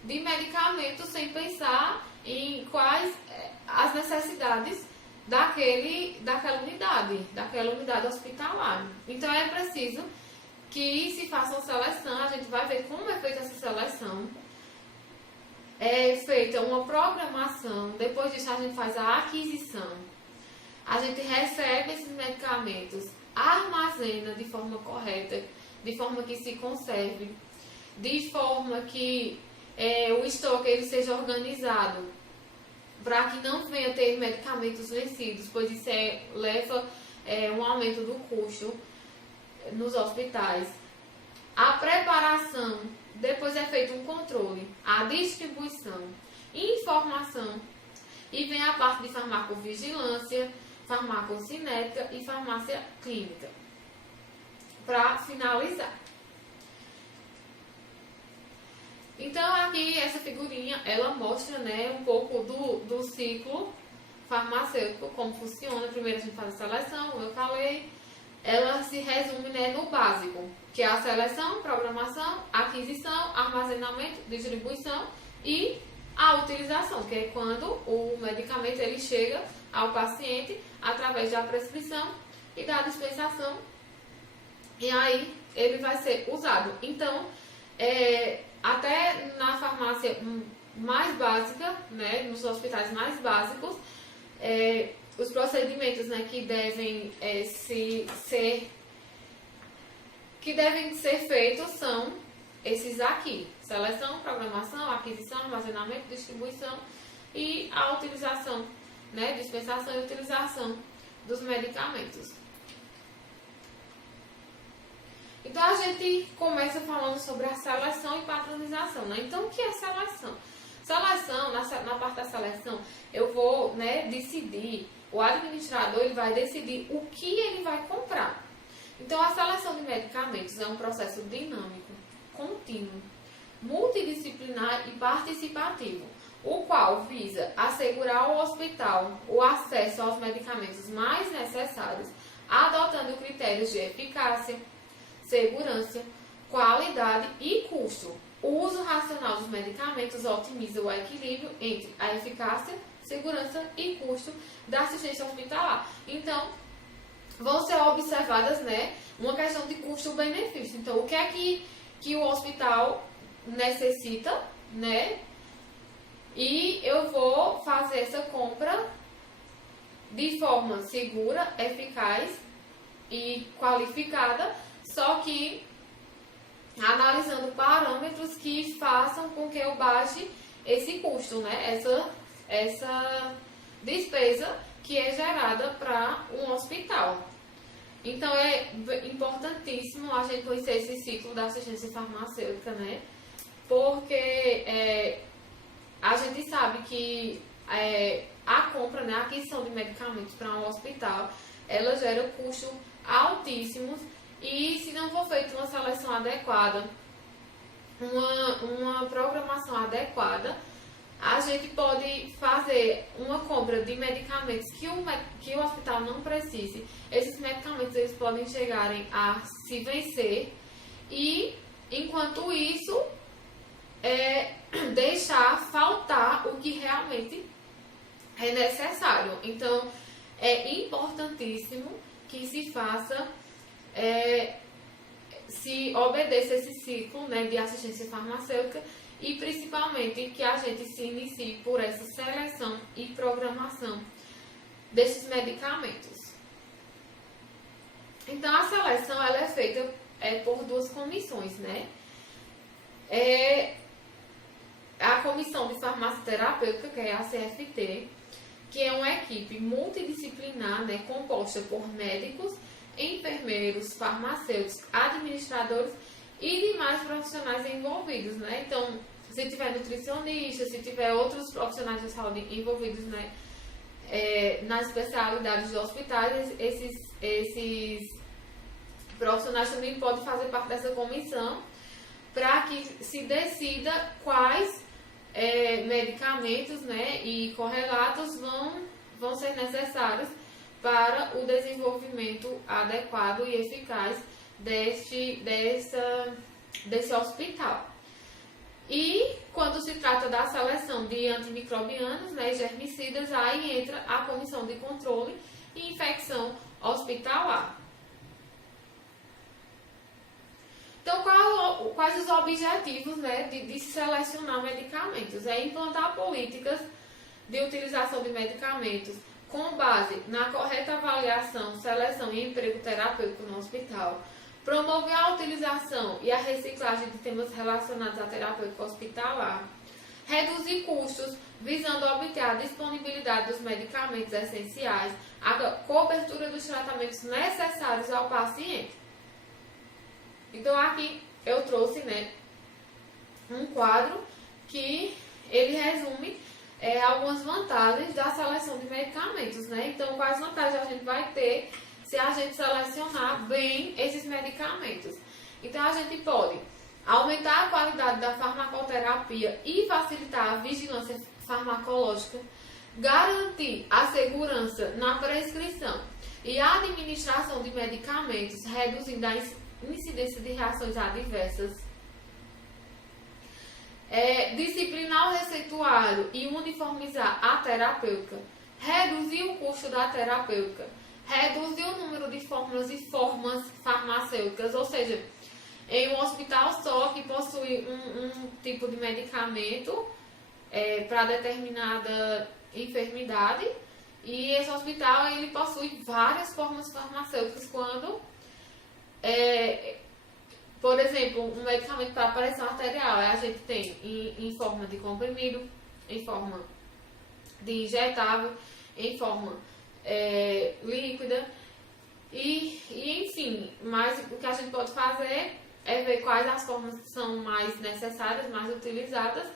de medicamentos sem pensar em quais as necessidades daquela unidade hospitalar. Então, é preciso que se faça uma seleção, a gente vai ver como é feita essa seleção, é feita uma programação, depois disso a gente faz a aquisição, a gente recebe esses medicamentos, armazena de forma correta, de forma que se conserve, de forma que o estoque ele seja organizado, para que não venha ter medicamentos vencidos, pois isso leva um aumento do custo nos hospitais. A preparação, depois é feito um controle, a distribuição, informação, e vem a parte de farmacovigilância, farmacocinética e farmácia clínica. Para finalizar. Então, aqui, essa figurinha, ela mostra, né, um pouco do ciclo farmacêutico, como funciona. Primeiro a gente faz a seleção, como eu falei. Ela se resume, né, no básico, que é a seleção, programação, aquisição, armazenamento, distribuição e a utilização, que é quando o medicamento ele chega ao paciente através da prescrição e da dispensação, e aí ele vai ser usado. Então, até na farmácia mais básica, né, nos hospitais mais básicos, os procedimentos, né, que devem ser feitos são esses aqui: seleção, programação, aquisição, armazenamento, distribuição e a utilização, né, dispensação e utilização dos medicamentos. Então, a gente começa falando sobre a seleção e padronização, né? Então, o que é seleção? Seleção, na parte da seleção, eu vou, né, decidir, o administrador ele vai decidir o que ele vai comprar. Então, a seleção de medicamentos é um processo dinâmico, contínuo, multidisciplinar e participativo, o qual visa assegurar ao hospital o acesso aos medicamentos mais necessários, adotando critérios de eficácia, segurança, qualidade e custo. O uso racional dos medicamentos otimiza o equilíbrio entre a eficácia, segurança e custo da assistência hospitalar. Então, vão ser observadas, né, uma questão de custo-benefício. Então, o que é que o hospital necessita, né? E eu vou fazer essa compra de forma segura, eficaz e qualificada, só que analisando parâmetros que façam com que eu baixe esse custo, né? Essa despesa que é gerada para um hospital. Então é importantíssimo a gente conhecer esse ciclo da assistência farmacêutica, né? Porque a gente sabe que a compra, né, a aquisição de medicamentos para um hospital, ela gera custos altíssimos e se não for feita uma seleção adequada, uma programação adequada, a gente pode fazer uma compra de medicamentos que o hospital não precise. Esses medicamentos eles podem chegarem a se vencer e, enquanto isso, deixar faltar o que realmente é necessário. Então, é importantíssimo que se faça, se obedeça esse ciclo, né, de assistência farmacêutica e principalmente que a gente se inicie por essa seleção e programação desses medicamentos. Então, a seleção ela é feita por duas comissões, né? A comissão de farmácia terapêutica, que é a CFT, que é uma equipe multidisciplinar, né, composta por médicos, enfermeiros, farmacêuticos, administradores e demais profissionais envolvidos, né? Então, se tiver nutricionista, se tiver outros profissionais de saúde envolvidos, né, nas especialidades dos hospitais, esses profissionais também podem fazer parte dessa comissão para que se decida quais medicamentos, né, e correlatos vão ser necessários para o desenvolvimento adequado e eficaz desse hospital. E quando se trata da seleção de antimicrobianos, né, germicidas, aí entra a comissão de controle e infecção hospitalar. Então, quais os objetivos, né, de selecionar medicamentos? É implantar políticas de utilização de medicamentos com base na correta avaliação, seleção e emprego terapêutico no hospital, promover a utilização e a reciclagem de temas relacionados à terapêutica hospitalar, reduzir custos visando obter a disponibilidade dos medicamentos essenciais, a cobertura dos tratamentos necessários ao paciente. Então, aqui eu trouxe, né, um quadro que ele resume algumas vantagens da seleção de medicamentos, né? Então, quais vantagens a gente vai ter se a gente selecionar bem esses medicamentos? Então, a gente pode aumentar a qualidade da farmacoterapia e facilitar a vigilância farmacológica, garantir a segurança na prescrição e a administração de medicamentos, reduzindo a incidência de reações adversas, disciplinar o receituário e uniformizar a terapêutica, reduzir o custo da terapêutica, reduzir o número de fórmulas e formas farmacêuticas, ou seja, em um hospital só que possui um tipo de medicamento para determinada enfermidade, e esse hospital ele possui várias formas farmacêuticas quando por exemplo, um medicamento para pressão arterial, a gente tem em forma de comprimido, em forma de injetável, em forma líquida, e enfim, mas o que a gente pode fazer é ver quais as formas são mais necessárias, mais utilizadas,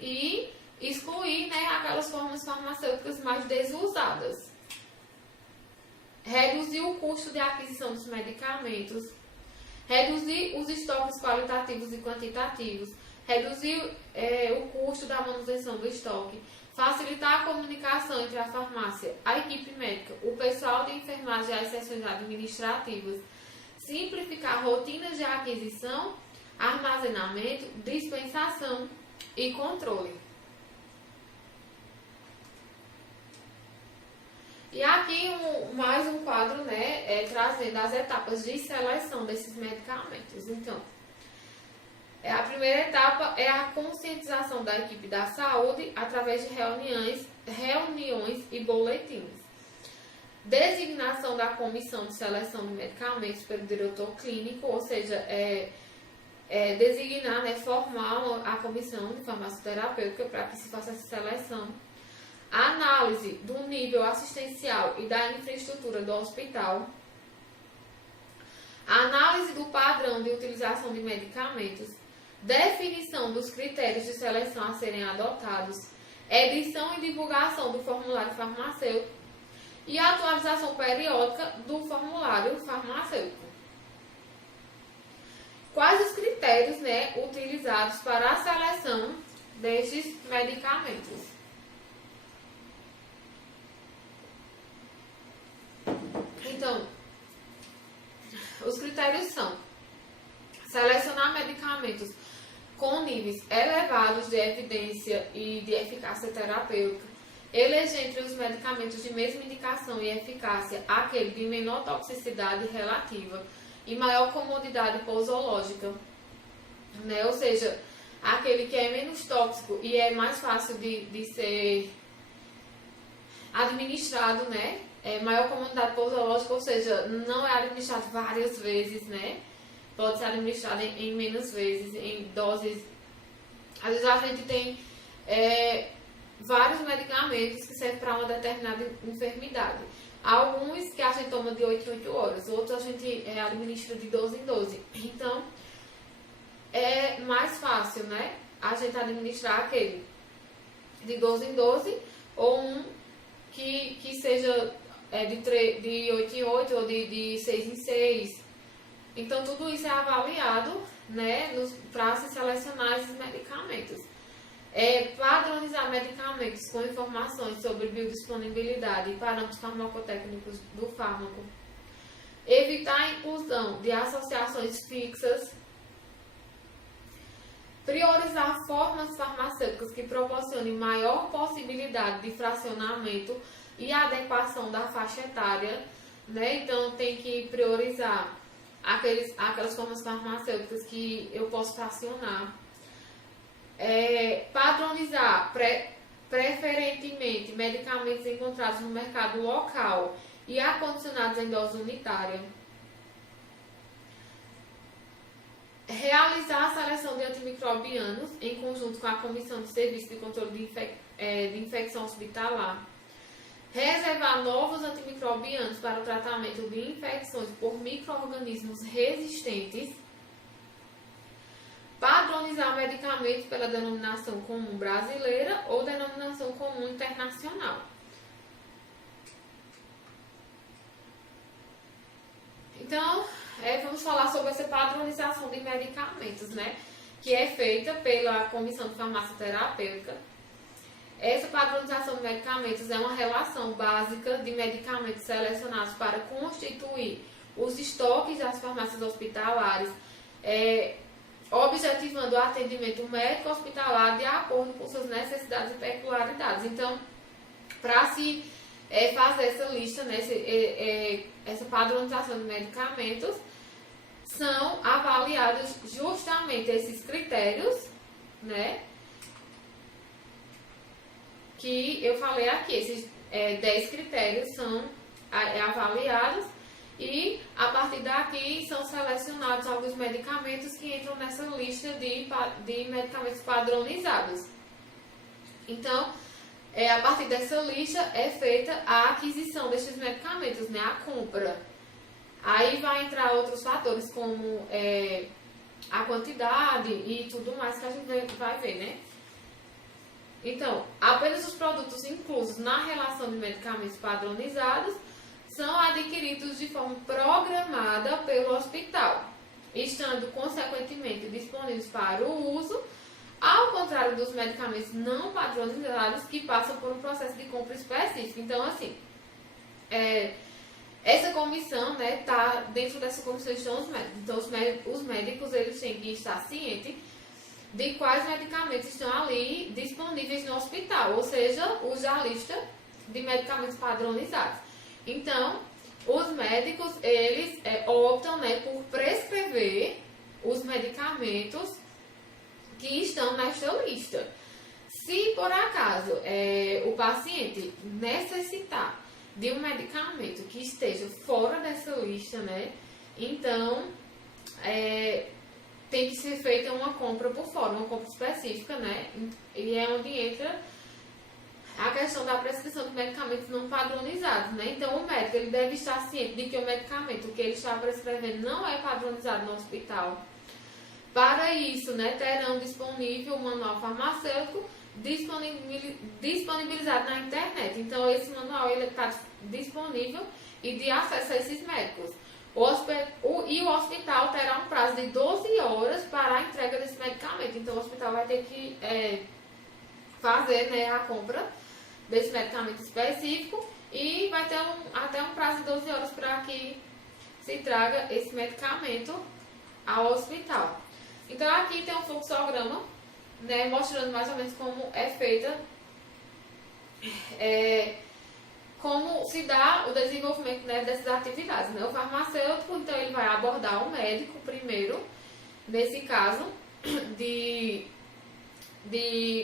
e excluir, né, aquelas formas farmacêuticas mais desusadas. Reduzir o custo de aquisição dos medicamentos, reduzir os estoques qualitativos e quantitativos, reduzir o custo da manutenção do estoque, facilitar a comunicação entre a farmácia, a equipe médica, o pessoal de enfermagem e as seções administrativas, simplificar rotinas de aquisição, armazenamento, dispensação e controle. E aqui mais um quadro, né, trazendo as etapas de seleção desses medicamentos. Então, a primeira etapa é a conscientização da equipe da saúde através de reuniões e boletins. Designação da comissão de seleção de medicamentos pelo diretor clínico, ou seja, designar, né, formar a comissão de farmacoterapêutica para que se faça essa seleção. A análise do nível assistencial e da infraestrutura do hospital. análise do padrão de utilização de medicamentos, definição dos critérios de seleção a serem adotados, edição e divulgação do formulário farmacêutico e atualização periódica do formulário farmacêutico. Quais os critérios, né, utilizados para a seleção destes medicamentos? Então, os critérios são selecionar medicamentos com níveis elevados de evidência e de eficácia terapêutica, eleger entre os medicamentos de mesma indicação e eficácia aquele de menor toxicidade relativa e maior comodidade posológica, né? Ou seja, aquele que é menos tóxico e é mais fácil de ser administrado, né? Maior comodidade posológica, ou seja, não é administrado várias vezes, né? Pode ser administrado em menos vezes, em doses. Às vezes a gente tem vários medicamentos que servem para uma determinada enfermidade. Alguns que a gente toma de 8 em 8 horas, outros a gente administra de 12 em 12. Então, é mais fácil, né? A gente administrar aquele de 12 em 12 ou um que seja de 8 em 8 ou de 6 em 6. Então, tudo isso é avaliado, né, para se selecionar esses medicamentos. Padronizar medicamentos com informações sobre biodisponibilidade e parâmetros farmacotécnicos do fármaco. Evitar a inclusão de associações fixas. Priorizar formas farmacêuticas que proporcionem maior possibilidade de fracionamento e adequação da faixa etária, né? Então, tem que priorizar aquelas formas farmacêuticas que eu posso fracionar. Padronizar preferentemente medicamentos encontrados no mercado local e acondicionados em dose unitária. Realizar a seleção de antimicrobianos em conjunto com a Comissão de Serviço de Controle de Infecção Hospitalar. Reservar novos antimicrobianos para o tratamento de infecções por micro-organismos resistentes. Padronizar medicamentos pela denominação comum brasileira ou denominação comum internacional. Então, vamos falar sobre essa padronização de medicamentos, né? Que é feita pela Comissão de Farmácia Terapêutica. Essa padronização de medicamentos é uma relação básica de medicamentos selecionados para constituir os estoques das farmácias hospitalares, objetivando o atendimento médico hospitalar de acordo com suas necessidades e peculiaridades. Então, para se fazer essa lista, né, essa padronização de medicamentos, são avaliados justamente esses critérios, né, que eu falei aqui. Esses 10 critérios são avaliados e a partir daqui são selecionados alguns medicamentos que entram nessa lista de medicamentos padronizados. Então, a partir dessa lista é feita a aquisição desses medicamentos, né, a compra. Aí vai entrar outros fatores como a quantidade e tudo mais que a gente vai ver, né? Então, apenas os produtos inclusos na relação de medicamentos padronizados são adquiridos de forma programada pelo hospital, estando consequentemente disponíveis para o uso, ao contrário dos medicamentos não padronizados que passam por um processo de compra específico. Então, assim, essa comissão, né, tá dentro dessa comissão estão os médicos. Então, os médicos eles têm que estar cientes de quais medicamentos estão ali disponíveis no hospital, ou seja, usa a lista de medicamentos padronizados. Então, os médicos, eles optam, né, por prescrever os medicamentos que estão nesta lista. Se, por acaso, o paciente necessitar de um medicamento que esteja fora dessa lista, né, então, tem que ser feita uma compra por fora, uma compra específica, né? E é onde entra a questão da prescrição de medicamentos não padronizados, né? Então, o médico ele deve estar ciente de que o medicamento que ele está prescrevendo não é padronizado no hospital. Para isso, né, terão disponível o manual farmacêutico disponibilizado na internet. Então, esse manual está disponível e de acesso a esses médicos. O hospital terá um prazo de 12 horas para a entrega desse medicamento. Então, o hospital vai ter que fazer, né, a compra desse medicamento específico e vai ter até um prazo de 12 horas para que se traga esse medicamento ao hospital. Então, aqui tem um fluxograma, né, mostrando mais ou menos como é feita, como se dá o desenvolvimento, né, dessas atividades. Né? O farmacêutico, então, ele vai abordar o médico primeiro, nesse caso, de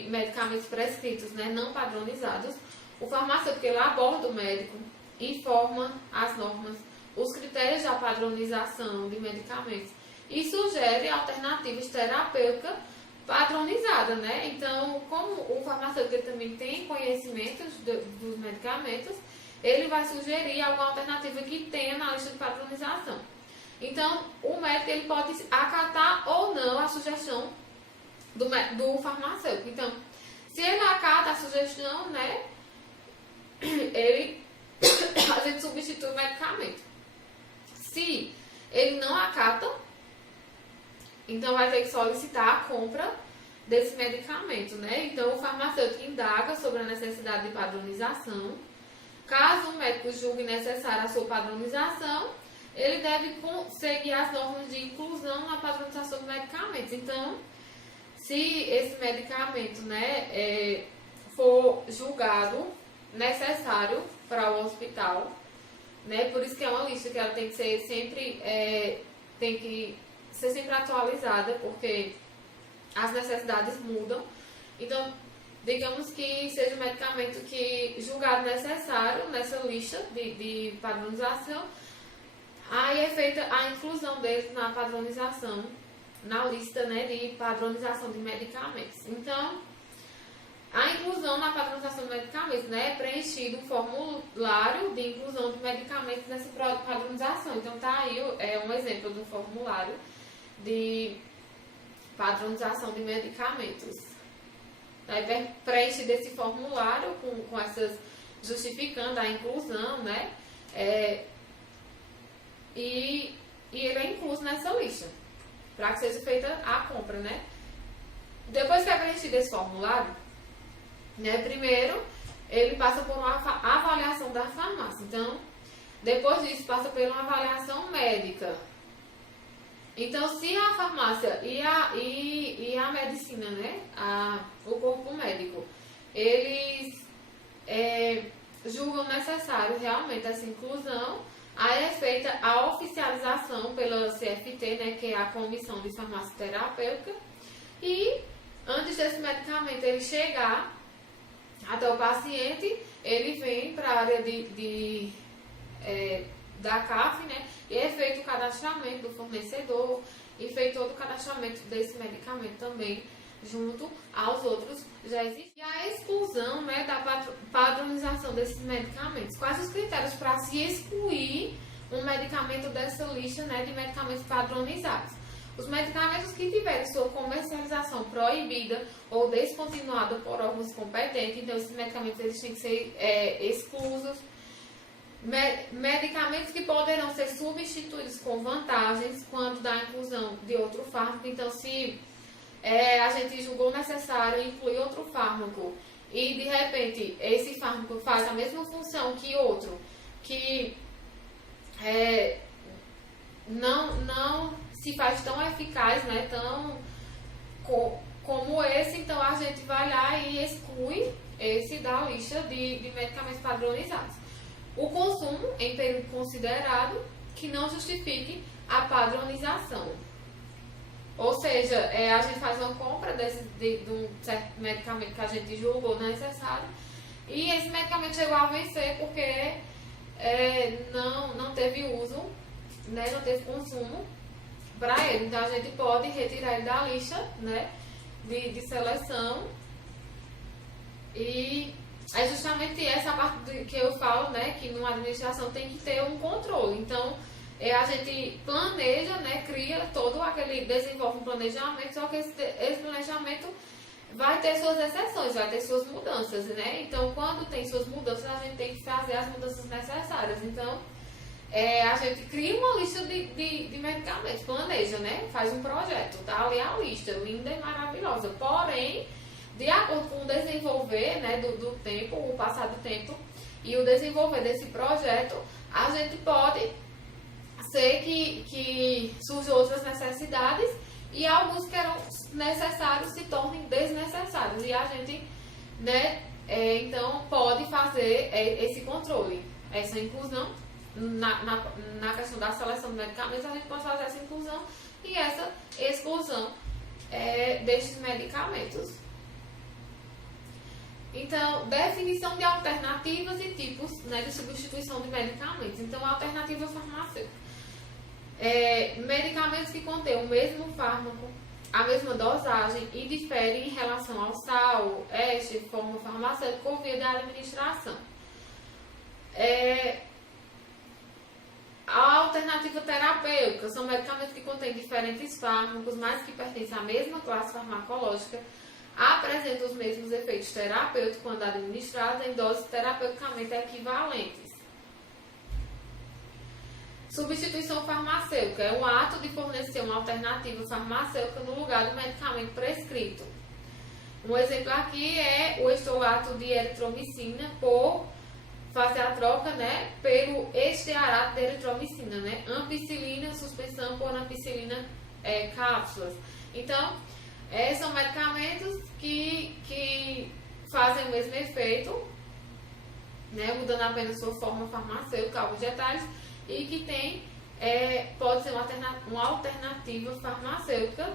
medicamentos prescritos, né, não padronizados. O farmacêutico, ele aborda o médico, informa as normas, os critérios da padronização de medicamentos e sugere alternativas terapêuticas padronizadas, né? Então, como o farmacêutico ele também tem conhecimentos dos medicamentos, ele vai sugerir alguma alternativa que tenha na lista de padronização. Então, o médico ele pode acatar ou não a sugestão do farmacêutico. Então, se ele acata a sugestão, né, a gente substitui o medicamento. Se ele não acata, então vai ter que solicitar a compra desse medicamento, né? Então, o farmacêutico indaga sobre a necessidade de padronização. Caso o médico julgue necessária a sua padronização, ele deve seguir as normas de inclusão na padronização dos medicamentos. Então, se esse medicamento, né, for julgado necessário para o hospital, né, por isso que é uma lista que ela tem que ser sempre, atualizada, porque as necessidades mudam. Então, digamos que seja um medicamento que julgado necessário nessa lista de padronização, aí é feita a inclusão dele na padronização, na lista, né, de padronização de medicamentos. Então, a inclusão na padronização de medicamentos, né, é preenchido um formulário de inclusão de medicamentos nessa padronização. Então, tá aí um exemplo do formulário de padronização de medicamentos. Aí preenche desse formulário com essas, justificando a inclusão, né, e ele é incluso nessa lista, para que seja feita a compra, né. Depois que é preenchido esse formulário, né, primeiro ele passa por uma avaliação da farmácia. Então, depois disso passa por uma avaliação médica. Então, se a farmácia e a medicina, né, o corpo médico, eles julgam necessário realmente essa inclusão, aí é feita a oficialização pela CFT, né, que é a Comissão de Farmácia Terapêutica, e antes desse medicamento ele chegar até o paciente, ele vem para a área da CAF, né, e é feito o cadastramento do fornecedor e feito todo o cadastramento desse medicamento também, junto aos outros já existem. E a exclusão, né, da padronização desses medicamentos. Quais os critérios para se excluir um medicamento dessa lista, né, de medicamentos padronizados? Os medicamentos que tiverem sua comercialização proibida ou descontinuada por órgãos competentes, então esses medicamentos eles têm que ser exclusos. Medicamentos que poderão ser substituídos com vantagens quando da inclusão de outro fármaco. Então, se a gente julgou necessário incluir outro fármaco e de repente esse fármaco faz a mesma função que outro, que não se faz tão eficaz, né, como esse, então a gente vai lá e exclui esse da lista de medicamentos padronizados. O consumo em período considerado que não justifique a padronização. Ou seja, a gente faz uma compra de um certo medicamento que a gente julgou necessário e esse medicamento chegou a vencer porque não teve uso, né, não teve consumo para ele. Então a gente pode retirar ele da lista, né, de seleção e é justamente essa parte que eu falo, né, que numa administração tem que ter um controle. Então, a gente planeja, né, cria todo aquele, desenvolve um planejamento, só que esse planejamento vai ter suas exceções, vai ter suas mudanças, né? Então, quando tem suas mudanças, a gente tem que fazer as mudanças necessárias. Então, a gente cria uma lista de medicamentos, planeja, né? Faz um projeto, tá ali a lista, linda e maravilhosa. Porém, de acordo com o desenvolver, né, do tempo, o passar do tempo e o desenvolver desse projeto, a gente pode ser que surjam outras necessidades e alguns que eram necessários se tornem desnecessários. E a gente, né, então pode fazer esse controle, essa inclusão. Na questão da seleção de medicamentos, a gente pode fazer essa inclusão e essa exclusão destes medicamentos. Então, definição de alternativas e tipos, né, de substituição de medicamentos. Então, alternativa farmacêutica. Medicamentos que contêm o mesmo fármaco, a mesma dosagem e diferem em relação ao sal, este, forma farmacêutica ou via da administração. A alternativa terapêutica são medicamentos que contêm diferentes fármacos, mas que pertencem à mesma classe farmacológica, apresentam os mesmos efeitos terapêuticos quando administrados em doses terapeuticamente equivalentes. Substituição farmacêutica é o ato de fornecer uma alternativa farmacêutica no lugar do medicamento prescrito. Um exemplo aqui é o estolato de eritromicina por fazer a troca, né, pelo estearato de eritromicina, né, ampicilina, suspensão por ampicilina cápsulas. Então, são medicamentos que fazem o mesmo efeito, né, mudando apenas sua forma farmacêutica, alguns detalhes, e que tem, pode ser uma alternativa farmacêutica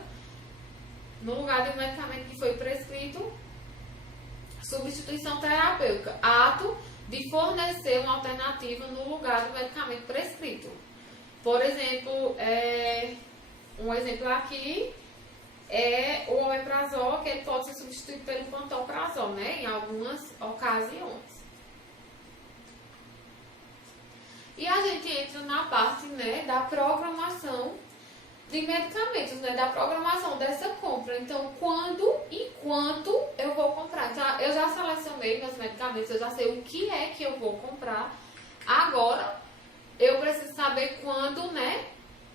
no lugar de um medicamento que foi prescrito. Substituição terapêutica, ato de fornecer uma alternativa no lugar do medicamento prescrito. Por exemplo, um exemplo aqui é o omeprazol, que ele pode ser substituído pelo pantoprazol, né, em algumas ocasiões. E a gente entra na parte, né, da programação de medicamentos, né, da programação dessa compra. Então, quando e quanto eu vou comprar. Então, eu já selecionei meus medicamentos, eu já sei o que é que eu vou comprar. Agora, eu preciso saber quando, né,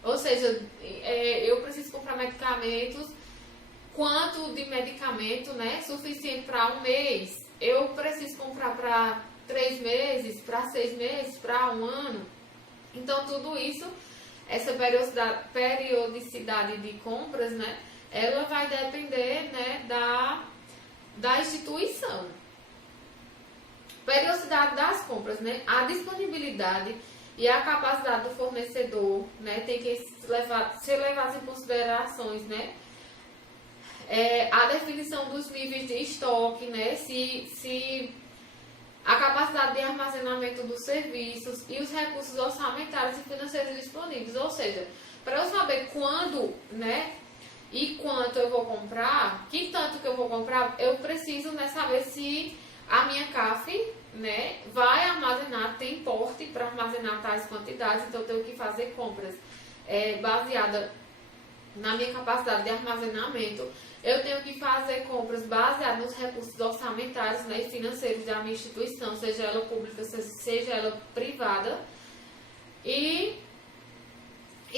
ou seja, eu preciso comprar medicamentos, quanto de medicamento, né, suficiente para um mês. Eu preciso comprar para 3 meses, para 6 meses, para um ano. Então, tudo isso, essa periodicidade de compras, né, ela vai depender, né, da instituição. Periodicidade das compras, né, a disponibilidade e a capacidade do fornecedor, né, tem que ser levadas em considerações, né, a definição dos níveis de estoque, né, se a capacidade de armazenamento dos serviços e os recursos orçamentários e financeiros disponíveis. Ou seja, para eu saber quando, né, e quanto eu vou comprar, que tanto que eu vou comprar, eu preciso, né, saber se a minha CAF, né, vai armazenar, tem porte para armazenar tais quantidades, então eu tenho que fazer compras baseada na minha capacidade de armazenamento. Eu tenho que fazer compras baseadas nos recursos orçamentários, né, e financeiros da minha instituição, seja ela pública, seja ela privada. E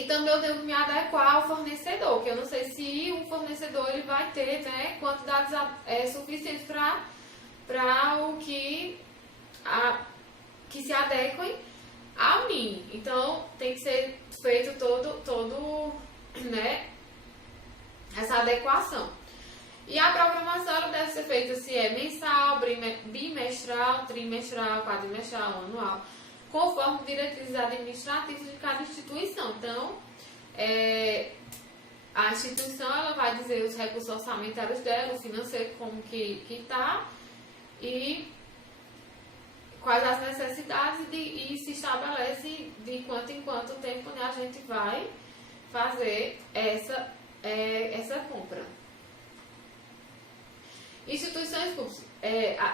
também eu tenho que me adequar ao fornecedor, que eu não sei se o fornecedor ele vai ter, né, quantidades suficientes para o que se adequem a mim. Então, tem que ser feito todo né, essa adequação. E a programação ela deve ser feita se é mensal, bimestral, trimestral, quadrimestral, anual, conforme diretrizes administrativas de cada instituição. Então, a instituição ela vai dizer os recursos orçamentários dela, o financeiro como que está e quais as necessidades e se estabelece de quanto em quanto tempo, né, a gente vai fazer essa compra. Instituições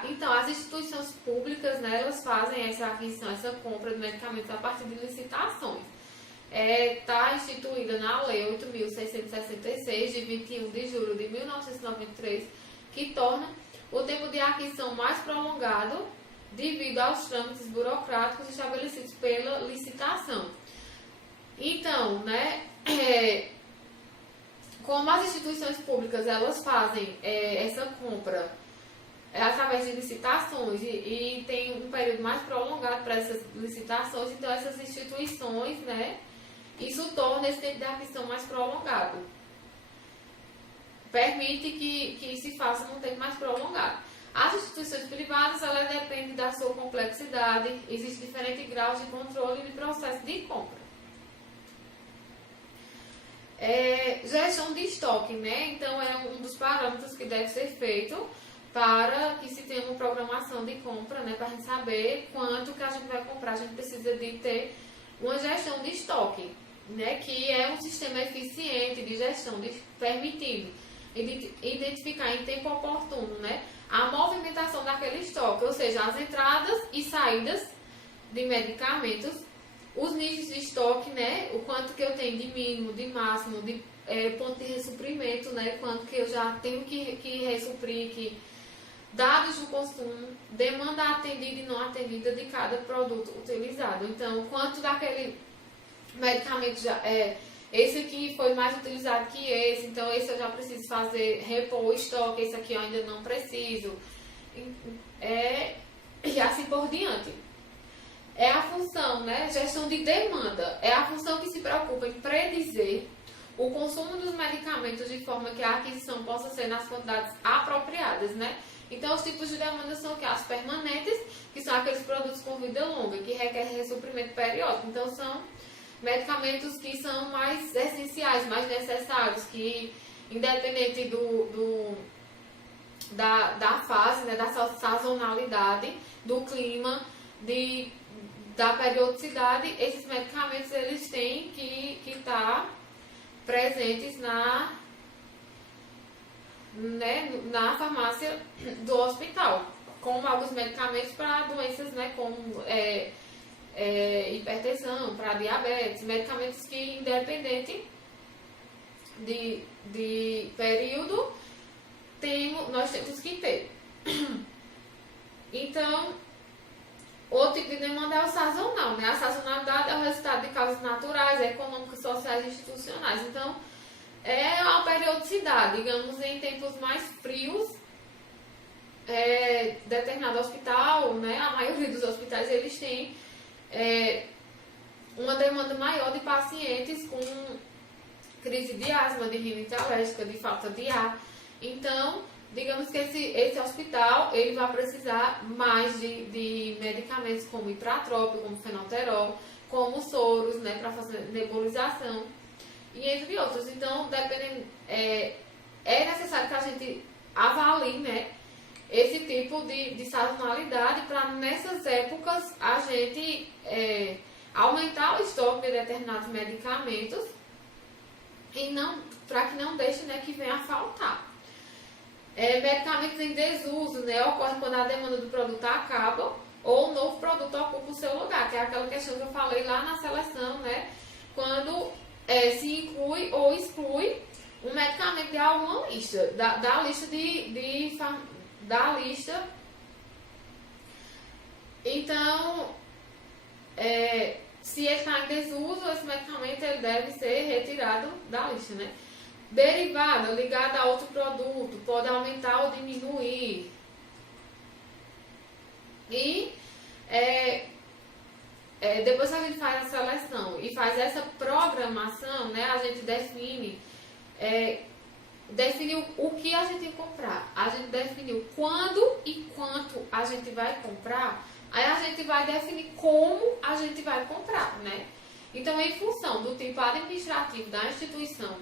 Então, as instituições públicas, né, elas fazem essa aquisição, essa compra de medicamentos a partir de licitações. Está instituída na Lei 8.666, de 21 de julho de 1993, que torna o tempo de aquisição mais prolongado devido aos trâmites burocráticos estabelecidos pela licitação. Então, né, como as instituições públicas elas fazem essa compra através de licitações e tem um período mais prolongado para essas licitações, então essas instituições, né, isso torna esse tempo de aquisição mais prolongado. Permite que se faça num tempo mais prolongado. As instituições privadas, ela depende da sua complexidade, existem diferentes graus de controle e de processo de compra. Gestão de estoque, né? Então, é um dos parâmetros que deve ser feito para que se tenha uma programação de compra, né? Para a gente saber quanto que a gente vai comprar, a gente precisa de ter uma gestão de estoque, né? Que é um sistema eficiente de gestão, permitindo identificar em tempo oportuno, né, a movimentação daquele estoque, ou seja, as entradas e saídas de medicamentos, os níveis de estoque, né, o quanto que eu tenho de mínimo, de máximo, de ponto de ressuprimento, né, quanto que eu já tenho que ressuprir, dados do consumo, demanda atendida e não atendida de cada produto utilizado. Então, quanto daquele medicamento já esse aqui foi mais utilizado que esse, então esse eu já preciso repor o estoque, esse aqui eu ainda não preciso. E assim por diante. É a função, né? Gestão de demanda. É a função que se preocupa em predizer o consumo dos medicamentos de forma que a aquisição possa ser nas quantidades apropriadas, né? Então, os tipos de demanda são as permanentes, que são aqueles produtos com vida longa, que requerem ressuprimento periódico. Então, são medicamentos que são mais essenciais, mais necessários, que independente da fase, né, da sazonalidade, do clima, da periodicidade, esses medicamentos eles têm que estar presentes na farmácia do hospital, como alguns medicamentos para doenças, né, como hipertensão, para diabetes, medicamentos que, independente de período, nós temos que ter. Então, outro tipo de demanda é o sazonal, né? A sazonalidade é o resultado de causas naturais, econômicas, sociais e institucionais. Então, é a periodicidade, digamos, em tempos mais frios, determinado hospital, né? A maioria dos hospitais, eles têm uma demanda maior de pacientes com crise de asma, de rinite alérgica, de falta de ar. Então, digamos que esse hospital ele vai precisar mais de medicamentos como ipratrópio, como fenoterol, como soros, né, para fazer nebulização e entre outros. Então, dependendo, é necessário que a gente avalie, né, esse tipo de sazonalidade para nessas épocas a gente aumentar o estoque de determinados medicamentos e para que não deixe, né, que venha a faltar. Medicamentos em desuso, né, ocorre quando a demanda do produto acaba ou o novo produto ocupa o seu lugar, que é aquela questão que eu falei lá na seleção, né, quando se inclui ou exclui um medicamento de alguma lista, da lista da lista. Então, se ele está em desuso, esse medicamento ele deve ser retirado da lista, né? Derivada ligada a outro produto pode aumentar ou diminuir. E depois que a gente faz a seleção e faz essa programação, né, a gente define o que a gente tem que comprar. A gente definiu quando e quanto a gente vai comprar. Aí a gente vai definir como a gente vai comprar, né? Então, em função do tipo administrativo da instituição,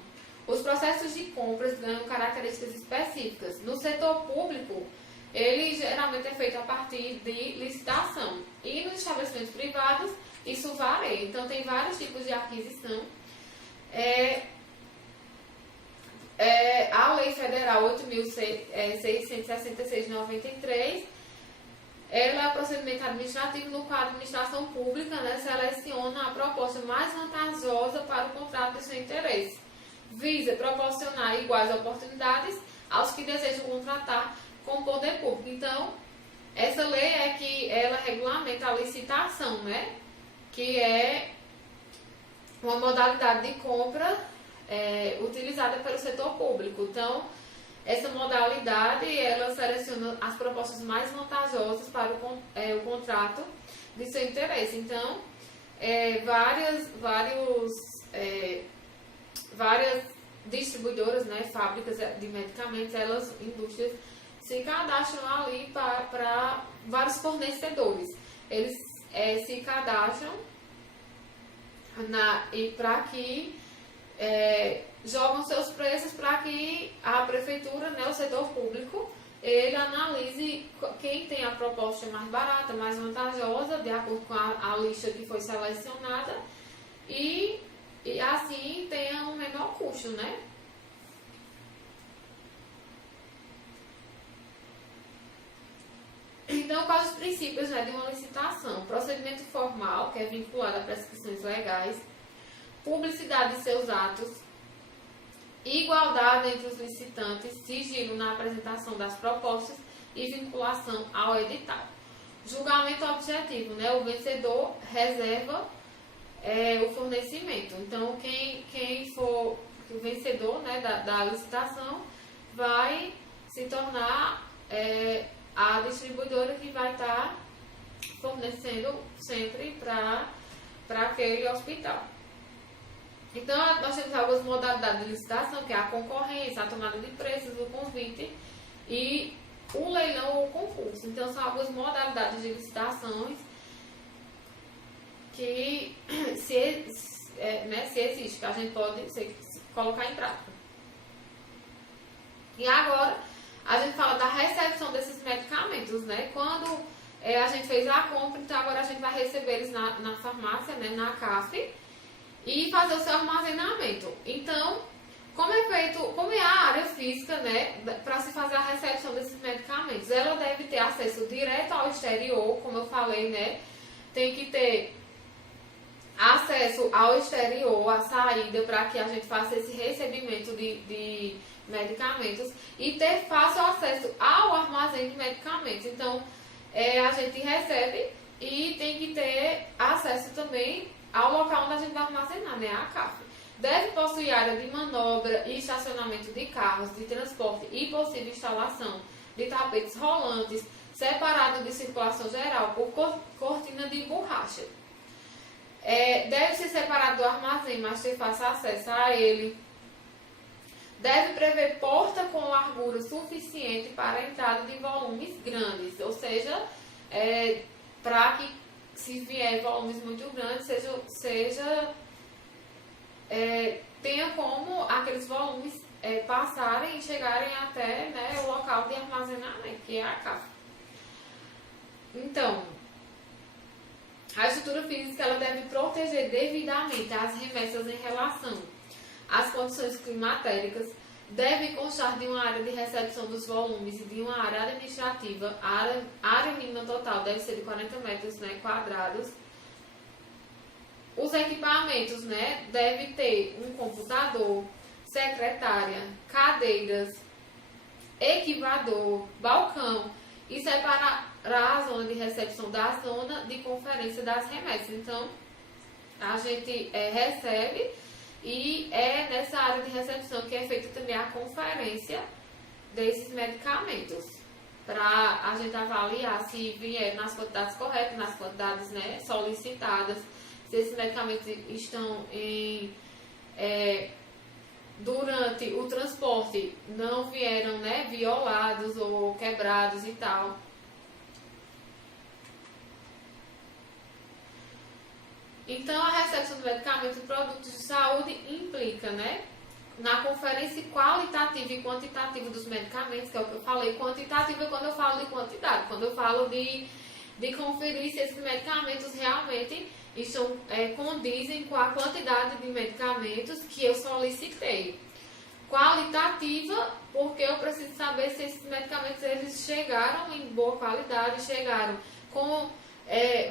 os processos de compras ganham características específicas. No setor público, ele geralmente é feito a partir de licitação. E nos estabelecimentos privados, isso varia. Então, tem vários tipos de aquisição. A lei federal Federal 8.666/93, ela é o procedimento administrativo no qual a administração pública, né, seleciona a proposta mais vantajosa para o contrato de seu interesse. Visa proporcionar iguais oportunidades aos que desejam contratar com o poder público. Então, essa lei é que ela regulamenta a licitação, né, que é uma modalidade de compra utilizada pelo setor público. Então, essa modalidade, ela seleciona as propostas mais vantajosas para o contrato de seu interesse. Então, várias distribuidoras, né, fábricas de medicamentos, indústrias, se cadastram ali para vários fornecedores. Eles se cadastram para que jogam seus preços para que a prefeitura, né, o setor público, ele analise quem tem a proposta mais barata, mais vantajosa, de acordo com a lista que foi selecionada, e assim tenha um menor custo, né? Então, quais os princípios, né, de uma licitação? Procedimento formal, que é vinculado a prescrições legais, publicidade de seus atos, igualdade entre os licitantes, sigilo na apresentação das propostas e vinculação ao edital. Julgamento objetivo, né? O vencedor reserva o fornecimento. Então, quem for o vencedor, né, da licitação vai se tornar a distribuidora que vai estar fornecendo sempre para aquele hospital. Então, nós temos algumas modalidades de licitação, que é a concorrência, a tomada de preços, o convite e o leilão ou o concurso. Então, são algumas modalidades de licitações que, se existe, que a gente pode colocar em prática. E agora, a gente fala da recepção desses medicamentos, né? Quando a gente fez a compra, então agora a gente vai receber eles na farmácia, né, na CAF, e fazer o seu armazenamento. Então, como é a área física, né, para se fazer a recepção desses medicamentos? Ela deve ter acesso direto ao exterior, como eu falei, né, tem que ter acesso ao exterior, a saída, para que a gente faça esse recebimento de medicamentos, e ter fácil acesso ao armazém de medicamentos. Então, a gente recebe e tem que ter acesso também ao local onde a gente vai armazenar, né, a CAF. Deve possuir área de manobra e estacionamento de carros, de transporte e possível instalação de tapetes rolantes, separado de circulação geral por cortina de borracha. Deve ser separado do armazém, mas ter fácil acesso a ele. Deve prever porta com largura suficiente para a entrada de volumes grandes, ou seja, para que, se vier volumes muito grandes, tenha como aqueles volumes passarem e chegarem até, né, o local de armazenamento, que é a CAF. Então, a estrutura física, ela deve proteger devidamente as remessas em relação às condições climatéricas, deve constar de uma área de recepção dos volumes e de uma área administrativa. A área mínima total deve ser de 40 metros, né, quadrados. Os equipamentos, né, deve ter um computador, secretária, cadeiras, equivador, balcão, e separar a zona de recepção da zona de conferência das remessas. Então, a gente recebe, e é nessa área de recepção que é feita também a conferência desses medicamentos, para a gente avaliar se vieram nas quantidades corretas, nas quantidades, né, solicitadas, se esses medicamentos estão durante o transporte, não vieram, né, violados ou quebrados e tal. Então, a recepção do medicamento e produtos de saúde implica, né, na conferência qualitativa e quantitativa dos medicamentos, que é o que eu falei. Quantitativa é quando eu falo de quantidade, quando eu falo de conferir se esses medicamentos realmente condizem com a quantidade de medicamentos que eu solicitei. qualitativa, porque eu preciso saber se esses medicamentos eles chegaram em boa qualidade, chegaram com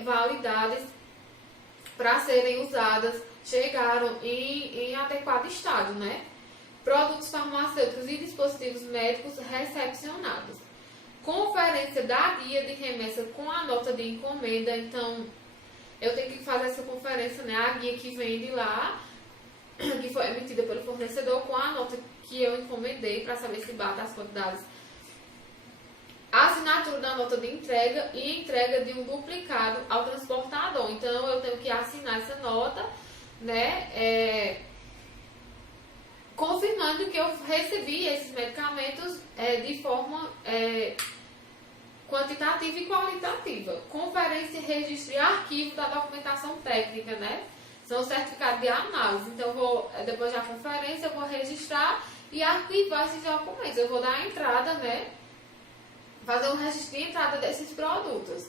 validades para serem usadas, chegaram em adequado estado, né? Produtos farmacêuticos e dispositivos médicos recepcionados. Conferência da guia de remessa com a nota de encomenda. Então, eu tenho que fazer essa conferência, né? A guia que vem de lá, que foi emitida pelo fornecedor, com a nota que eu encomendei para saber se bate as quantidades. Assinatura da nota de entrega e entrega de um duplicado ao transportador. Então, eu tenho que assinar essa nota, né? Confirmando que eu recebi esses medicamentos de forma quantitativa e qualitativa. Conferência, registro e arquivo da documentação técnica, né? São certificados de análise. Então, depois da conferência, eu vou registrar e arquivar esses documentos. Eu vou dar a entrada, né? Fazer um registro de entrada desses produtos.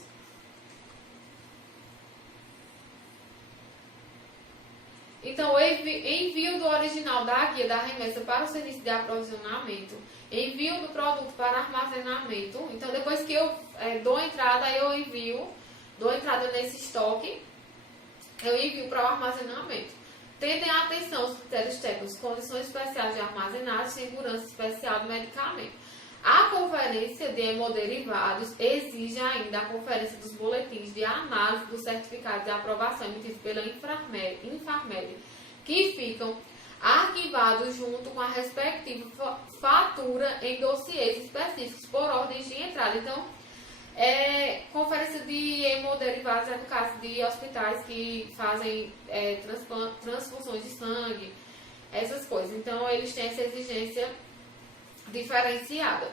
Então, envio do original da guia da remessa para o serviço de aprovisionamento, envio do produto para armazenamento. Então, depois que eu dou entrada, dou entrada nesse estoque, eu envio para o armazenamento. Tendem a atenção os critérios técnicos, condições especiais de armazenagem, segurança especial do medicamento. A conferência de hemoderivados exige ainda a conferência dos boletins de análise do certificado de aprovação emitido pela Infarmed, que ficam arquivados junto com a respectiva fatura em dossiês específicos por ordem de entrada. Então, conferência de hemoderivados é no caso de hospitais que fazem transfusões de sangue, essas coisas. Então, eles têm essa exigência diferenciada.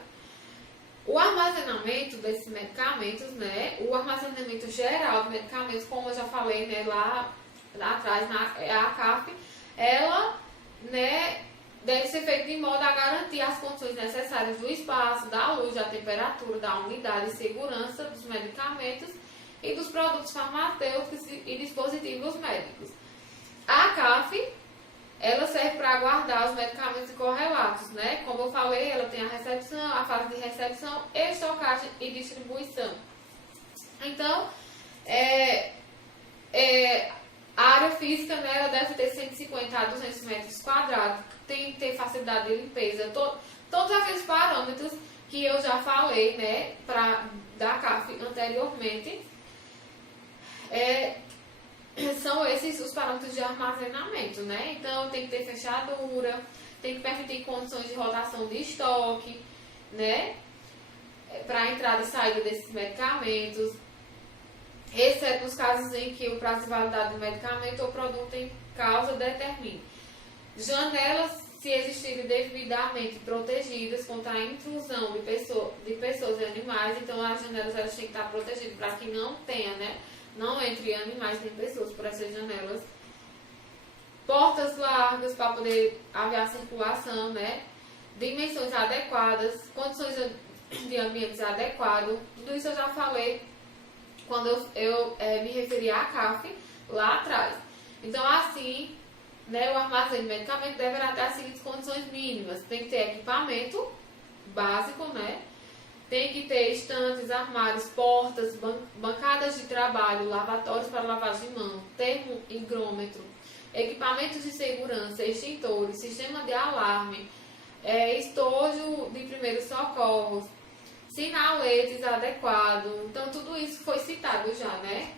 O armazenamento desses medicamentos, né? O armazenamento geral de medicamentos, como eu já falei, né, lá atrás, a CAF, ela, né, deve ser feita de modo a garantir as condições necessárias do espaço, da luz, da temperatura, da umidade e segurança dos medicamentos e dos produtos farmacêuticos e dispositivos médicos. A CAF, ela serve para guardar os medicamentos correlatos, né? Como eu falei, ela tem a recepção, a fase de recepção, estocagem e distribuição. Então, a área física, né, ela deve ter 150 a 200 metros quadrados, tem que ter facilidade de limpeza, todos aqueles parâmetros que eu já falei, né, da CAF anteriormente, são esses os parâmetros de armazenamento, né? Então, tem que ter fechadura, tem que permitir condições de rotação de estoque, né? Para a entrada e saída desses medicamentos, exceto nos casos em que o prazo de validade do medicamento ou produto em causa determine. Janelas, se existirem devidamente protegidas contra a intrusão de pessoas e animais, então as janelas elas têm que estar protegidas para que não tenha, né? Não entre animais nem pessoas por essas janelas. Portas largas para poder haver a circulação, né? Dimensões adequadas, condições de ambientes adequados. Tudo isso eu já falei quando eu me referi à CAF lá atrás. Então, assim, né, o armazém de medicamento deverá ter as seguintes condições mínimas. Tem que ter equipamento básico, né? Tem que ter estantes, armários, portas, bancadas de trabalho, lavatórios para lavagem de mão, termohigrômetro, equipamentos de segurança, extintores, sistema de alarme, estojo de primeiros socorros, sinaletes adequados. Então, tudo isso foi citado já, né?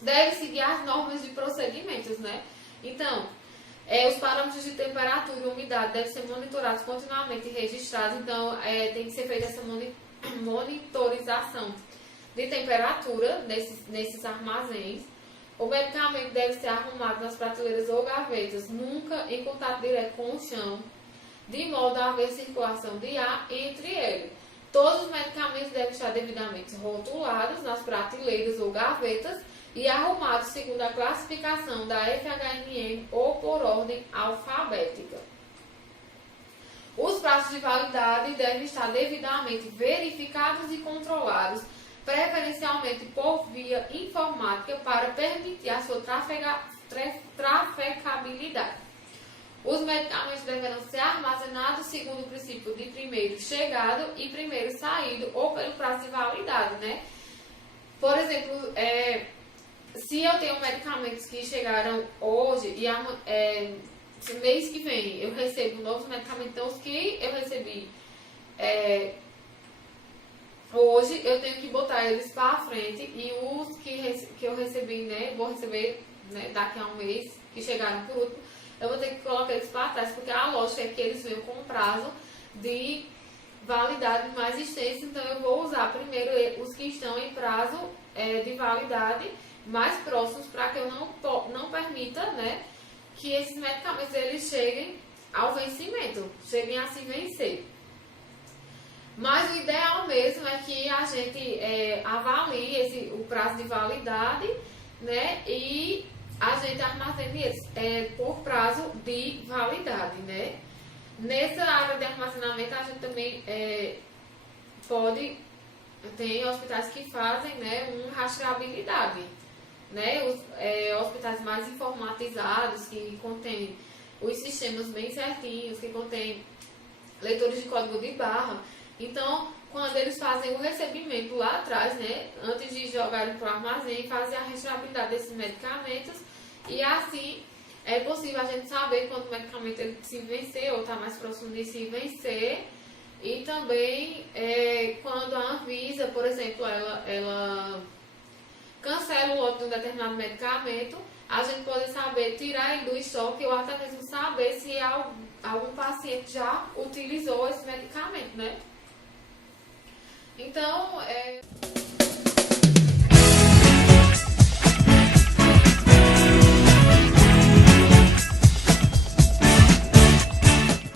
Deve seguir as normas de procedimentos, né? Então, os parâmetros de temperatura e umidade devem ser monitorados continuamente e registrados. Então, tem que ser feita essa monitorização de temperatura nesses armazéns. O medicamento deve ser arrumado nas prateleiras ou gavetas, nunca em contato direto com o chão, de modo a haver circulação de ar entre eles. Todos os medicamentos devem estar devidamente rotulados nas prateleiras ou gavetas e arrumados segundo a classificação da FHNM ou por ordem alfabética. Os prazos de validade devem estar devidamente verificados e controlados, preferencialmente por via informática, para permitir a sua trafegabilidade. Os medicamentos deverão ser armazenados segundo o princípio de primeiro chegado e primeiro saído, ou pelo prazo de validade, né? Por exemplo, se eu tenho medicamentos que chegaram hoje e mês que vem eu recebo novos medicamentos, então os que eu recebi hoje eu tenho que botar eles para frente, e os que eu recebi, né, vou receber, né, daqui a um mês, que chegaram por último, eu vou ter que colocar eles para trás, porque a lógica é que eles venham com um prazo de validade mais extenso, então eu vou usar primeiro os que estão em prazo de validade mais próximos, para que eu não permita, né, que esses medicamentos eles cheguem ao vencimento, cheguem a se vencer. Mas o ideal mesmo é que a gente avalie o prazo de validade, né, e a gente armazene eles por prazo de validade, né. Nessa área de armazenamento a gente também tem hospitais que fazem, né, uma rastreabilidade, né, hospitais mais informatizados, que contêm os sistemas bem certinhos, que contêm leitores de código de barra. Então, quando eles fazem o recebimento lá atrás, né, antes de jogarem para o armazém, fazem a rastreabilidade desses medicamentos, e assim é possível a gente saber quando o medicamento ele se vencer ou está mais próximo de se vencer. E também quando a Anvisa, por exemplo, ela cancela o lote de um determinado medicamento, a gente pode saber tirar ele do estoque, ou até mesmo saber se algum paciente já utilizou esse medicamento, né? Então,